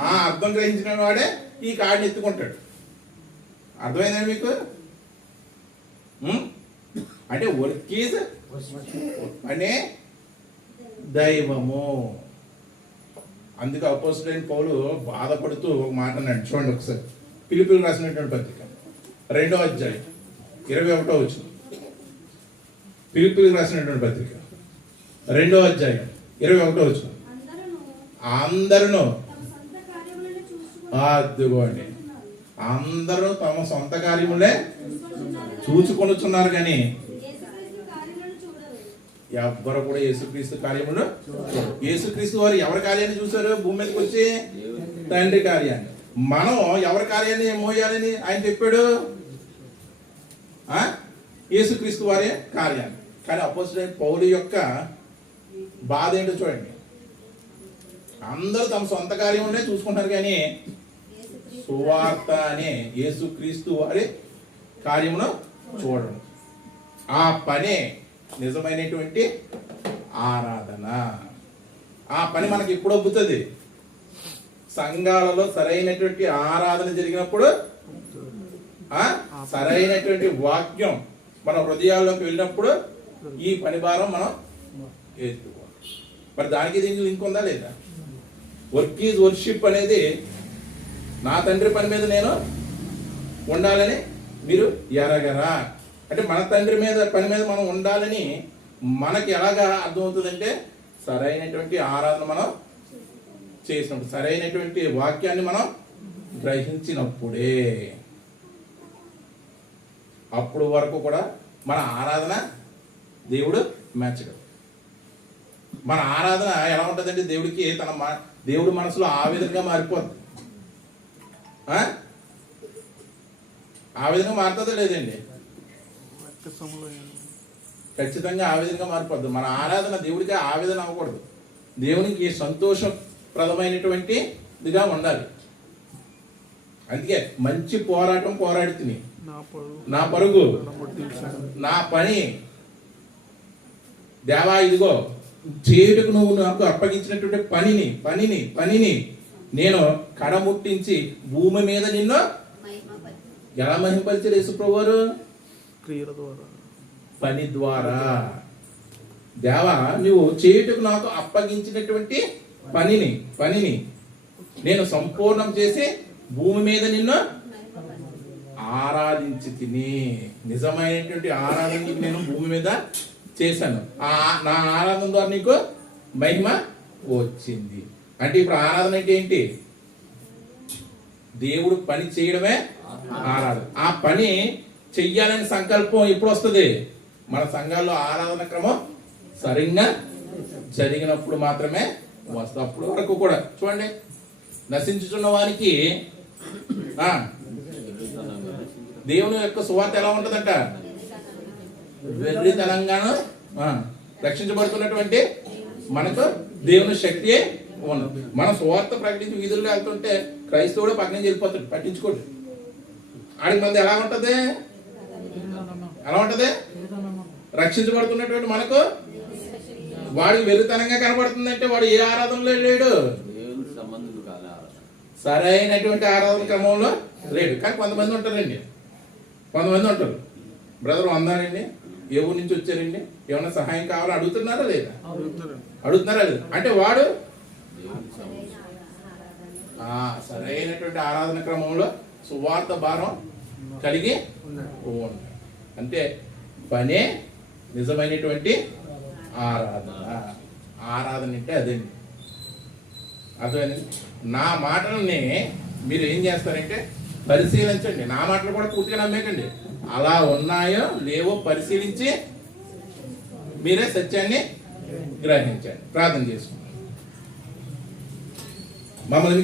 ఆ అర్థం గ్రహించిన వాడే ఈ కాడిని ఎత్తుకుంటాడు. అర్థమైందండి మీకు? అంటే వర్క్ ఈజ్ అనే దైవము. అందుకే అపోస్తలుడైన పౌలు బాధపడుతూ ఒక మాట అన్నాడు. చూడండి ఒకసారి, ఫిలిప్పీయులకు రాసినటువంటి పత్రిక 2వ అధ్యాయం 21వ వచనం. ఫిలిప్పీయులకు రాసినటువంటి పత్రిక 2వ అధ్యాయం 21వ వచనం. అందరూ అదిగోండి, అందరూ తమ సొంత కార్యములే చూచుకొనుచున్నారు కానీ ఎవ్వరు కూడా యేసుక్రీస్తు కార్యములు. యేసుక్రీస్తు వారు ఎవరి కార్యాన్ని చూశారు? భూమి మీదకి వచ్చి తండ్రి కార్యాన్ని. మనం ఎవరి కార్యాన్ని మోయాలని ఆయన చెప్పాడు? యేసుక్రీస్తు వారి కార్యాన్ని. కానీ అపోస్తలుడైన పౌలు యొక్క బాధ ఏంటో చూడండి. అందరూ తమ సొంత కార్యములే చూసుకుంటారు కానీ సువార్త అనే యేసుక్రీస్తు వారి కార్యమును చూడడం. ఆ పనే నిజమైనటువంటి ఆరాధన. ఆ పని మనకి ఎప్పుడు ఒప్పుతుంది? సంఘాలలో సరైనటువంటి ఆరాధన జరిగినప్పుడు, సరైనటువంటి వాక్యం మన హృదయాల్లోకి వెళ్ళినప్పుడు ఈ పని భారం మనం ఎత్తుకోవాలి. మరి దానికి దీనికి లింక్ ఉందా లేదా? వర్క్ ఈజ్ వర్షిప్ అనేది నా తండ్రి పని మీద నేను ఉండాలని మీరు ఎరగరా? అంటే మన తండ్రి మీద పని మీద మనం ఉండాలని మనకి ఎలాగా అర్థమవుతుందంటే, సరైనటువంటి ఆరాధన మనం చేసినప్పుడు, సరైనటువంటి వాక్యాన్ని మనం గ్రహించినప్పుడే. అప్పుడు వరకు కూడా మన ఆరాధన దేవుడు మెచ్చడు. మన ఆరాధన ఎలా ఉంటుందంటే, దేవుడికి దేవుడి మనసులో ఆ విధంగా మారిపోద్ది. ఆ విధంగా మారుతుందో లేదండి? ఖచ్చితంగా ఆ విధంగా మారిపోద్ది. మన ఆరాధన దేవుడికి ఆ విధంగా అవ్వకూడదు. దేవునికి సంతోషప్రదమైనటువంటి ఇదిగా ఉండాలి. అందుకే మంచి పోరాటం పోరాడుతుంది, నా పరుగు నా పని దేవా, ఇదిగో చేయుటకు నువ్వు నాకు అప్పగించినటువంటి పనిని నేను కడముట్టించి భూమి మీద నిన్ను ఎలా మహిమపరిచారు యేసుప్రభు వారు? పని ద్వారా. దేవా, నువ్వు చేయుటకు నాకు అప్పగించినటువంటి పనిని నేను సంపూర్ణం చేసి భూమి మీద నిన్ను ఆరాధించి తిని. నిజమైనటువంటి ఆరాధన నేను భూమి మీద చేశాను. నా ఆరాధన ద్వారా నీకు మహిమ వచ్చింది. అంటే ఇప్పుడు ఆరాధన అంటే ఏంటి? దేవుడు పని చేయడమే ఆరాధన. ఆ పని చెయ్యాలని సంకల్పం ఎప్పుడు వస్తుంది? మన సంఘాల్లో ఆరాధన క్రమం సరిగ్గా జరిగినప్పుడు మాత్రమే వస్తుంది. అప్పుడు వరకు కూడా చూడండి, నశించుతున్న వారికి దేవుని యొక్క సువార్త ఎలా ఉంటుందంట? వెర్రి తెలంగాణ రక్షించబడుతున్నటువంటి మనకు దేవుని శక్తి ఉన్నది. మన సువార్త ప్రకటించి వీధుల్లో వెళ్తుంటే క్రైస్తవుడు పక్కన వెళ్ళిపోతాడు, పట్టించుకోడు. ఆడికి మంది ఎలా ఉంటది? రక్షించబడుతున్నటువంటి మనకు వాడికి వెర్రితనంగా కనబడుతుందంటే వాడు ఏ ఆరాధనలో లేడు, సరైనటువంటి ఆరాధన క్రమంలో లేడు. కానీ కొంతమంది ఉంటారండి, బ్రదర్ వందానండి, ఏ ఊరి నుంచి వచ్చారండి, ఏమన్నా సహాయం కావాలని అడుగుతున్నారా లేదా? అంటే వాడు సరైనటువంటి ఆరాధన క్రమంలో సువార్త భారం కలిగి ఉండాలి. అంటే పనే నిజమైనటువంటి ఆరాధన. ఆరాధన అంటే అదండి. అర్థమైంది. నా మాటల్ని మీరు ఏం చేస్తారంటే పరిశీలించండి. నా మాటలు కూడా పూర్తిగా నమ్మేకండి. అలా ఉన్నాయో లేవో పరిశీలించి మీరే సత్యాన్ని గ్రహించండి. ప్రార్థన చేసుకుంటాం. మమ్మల్ని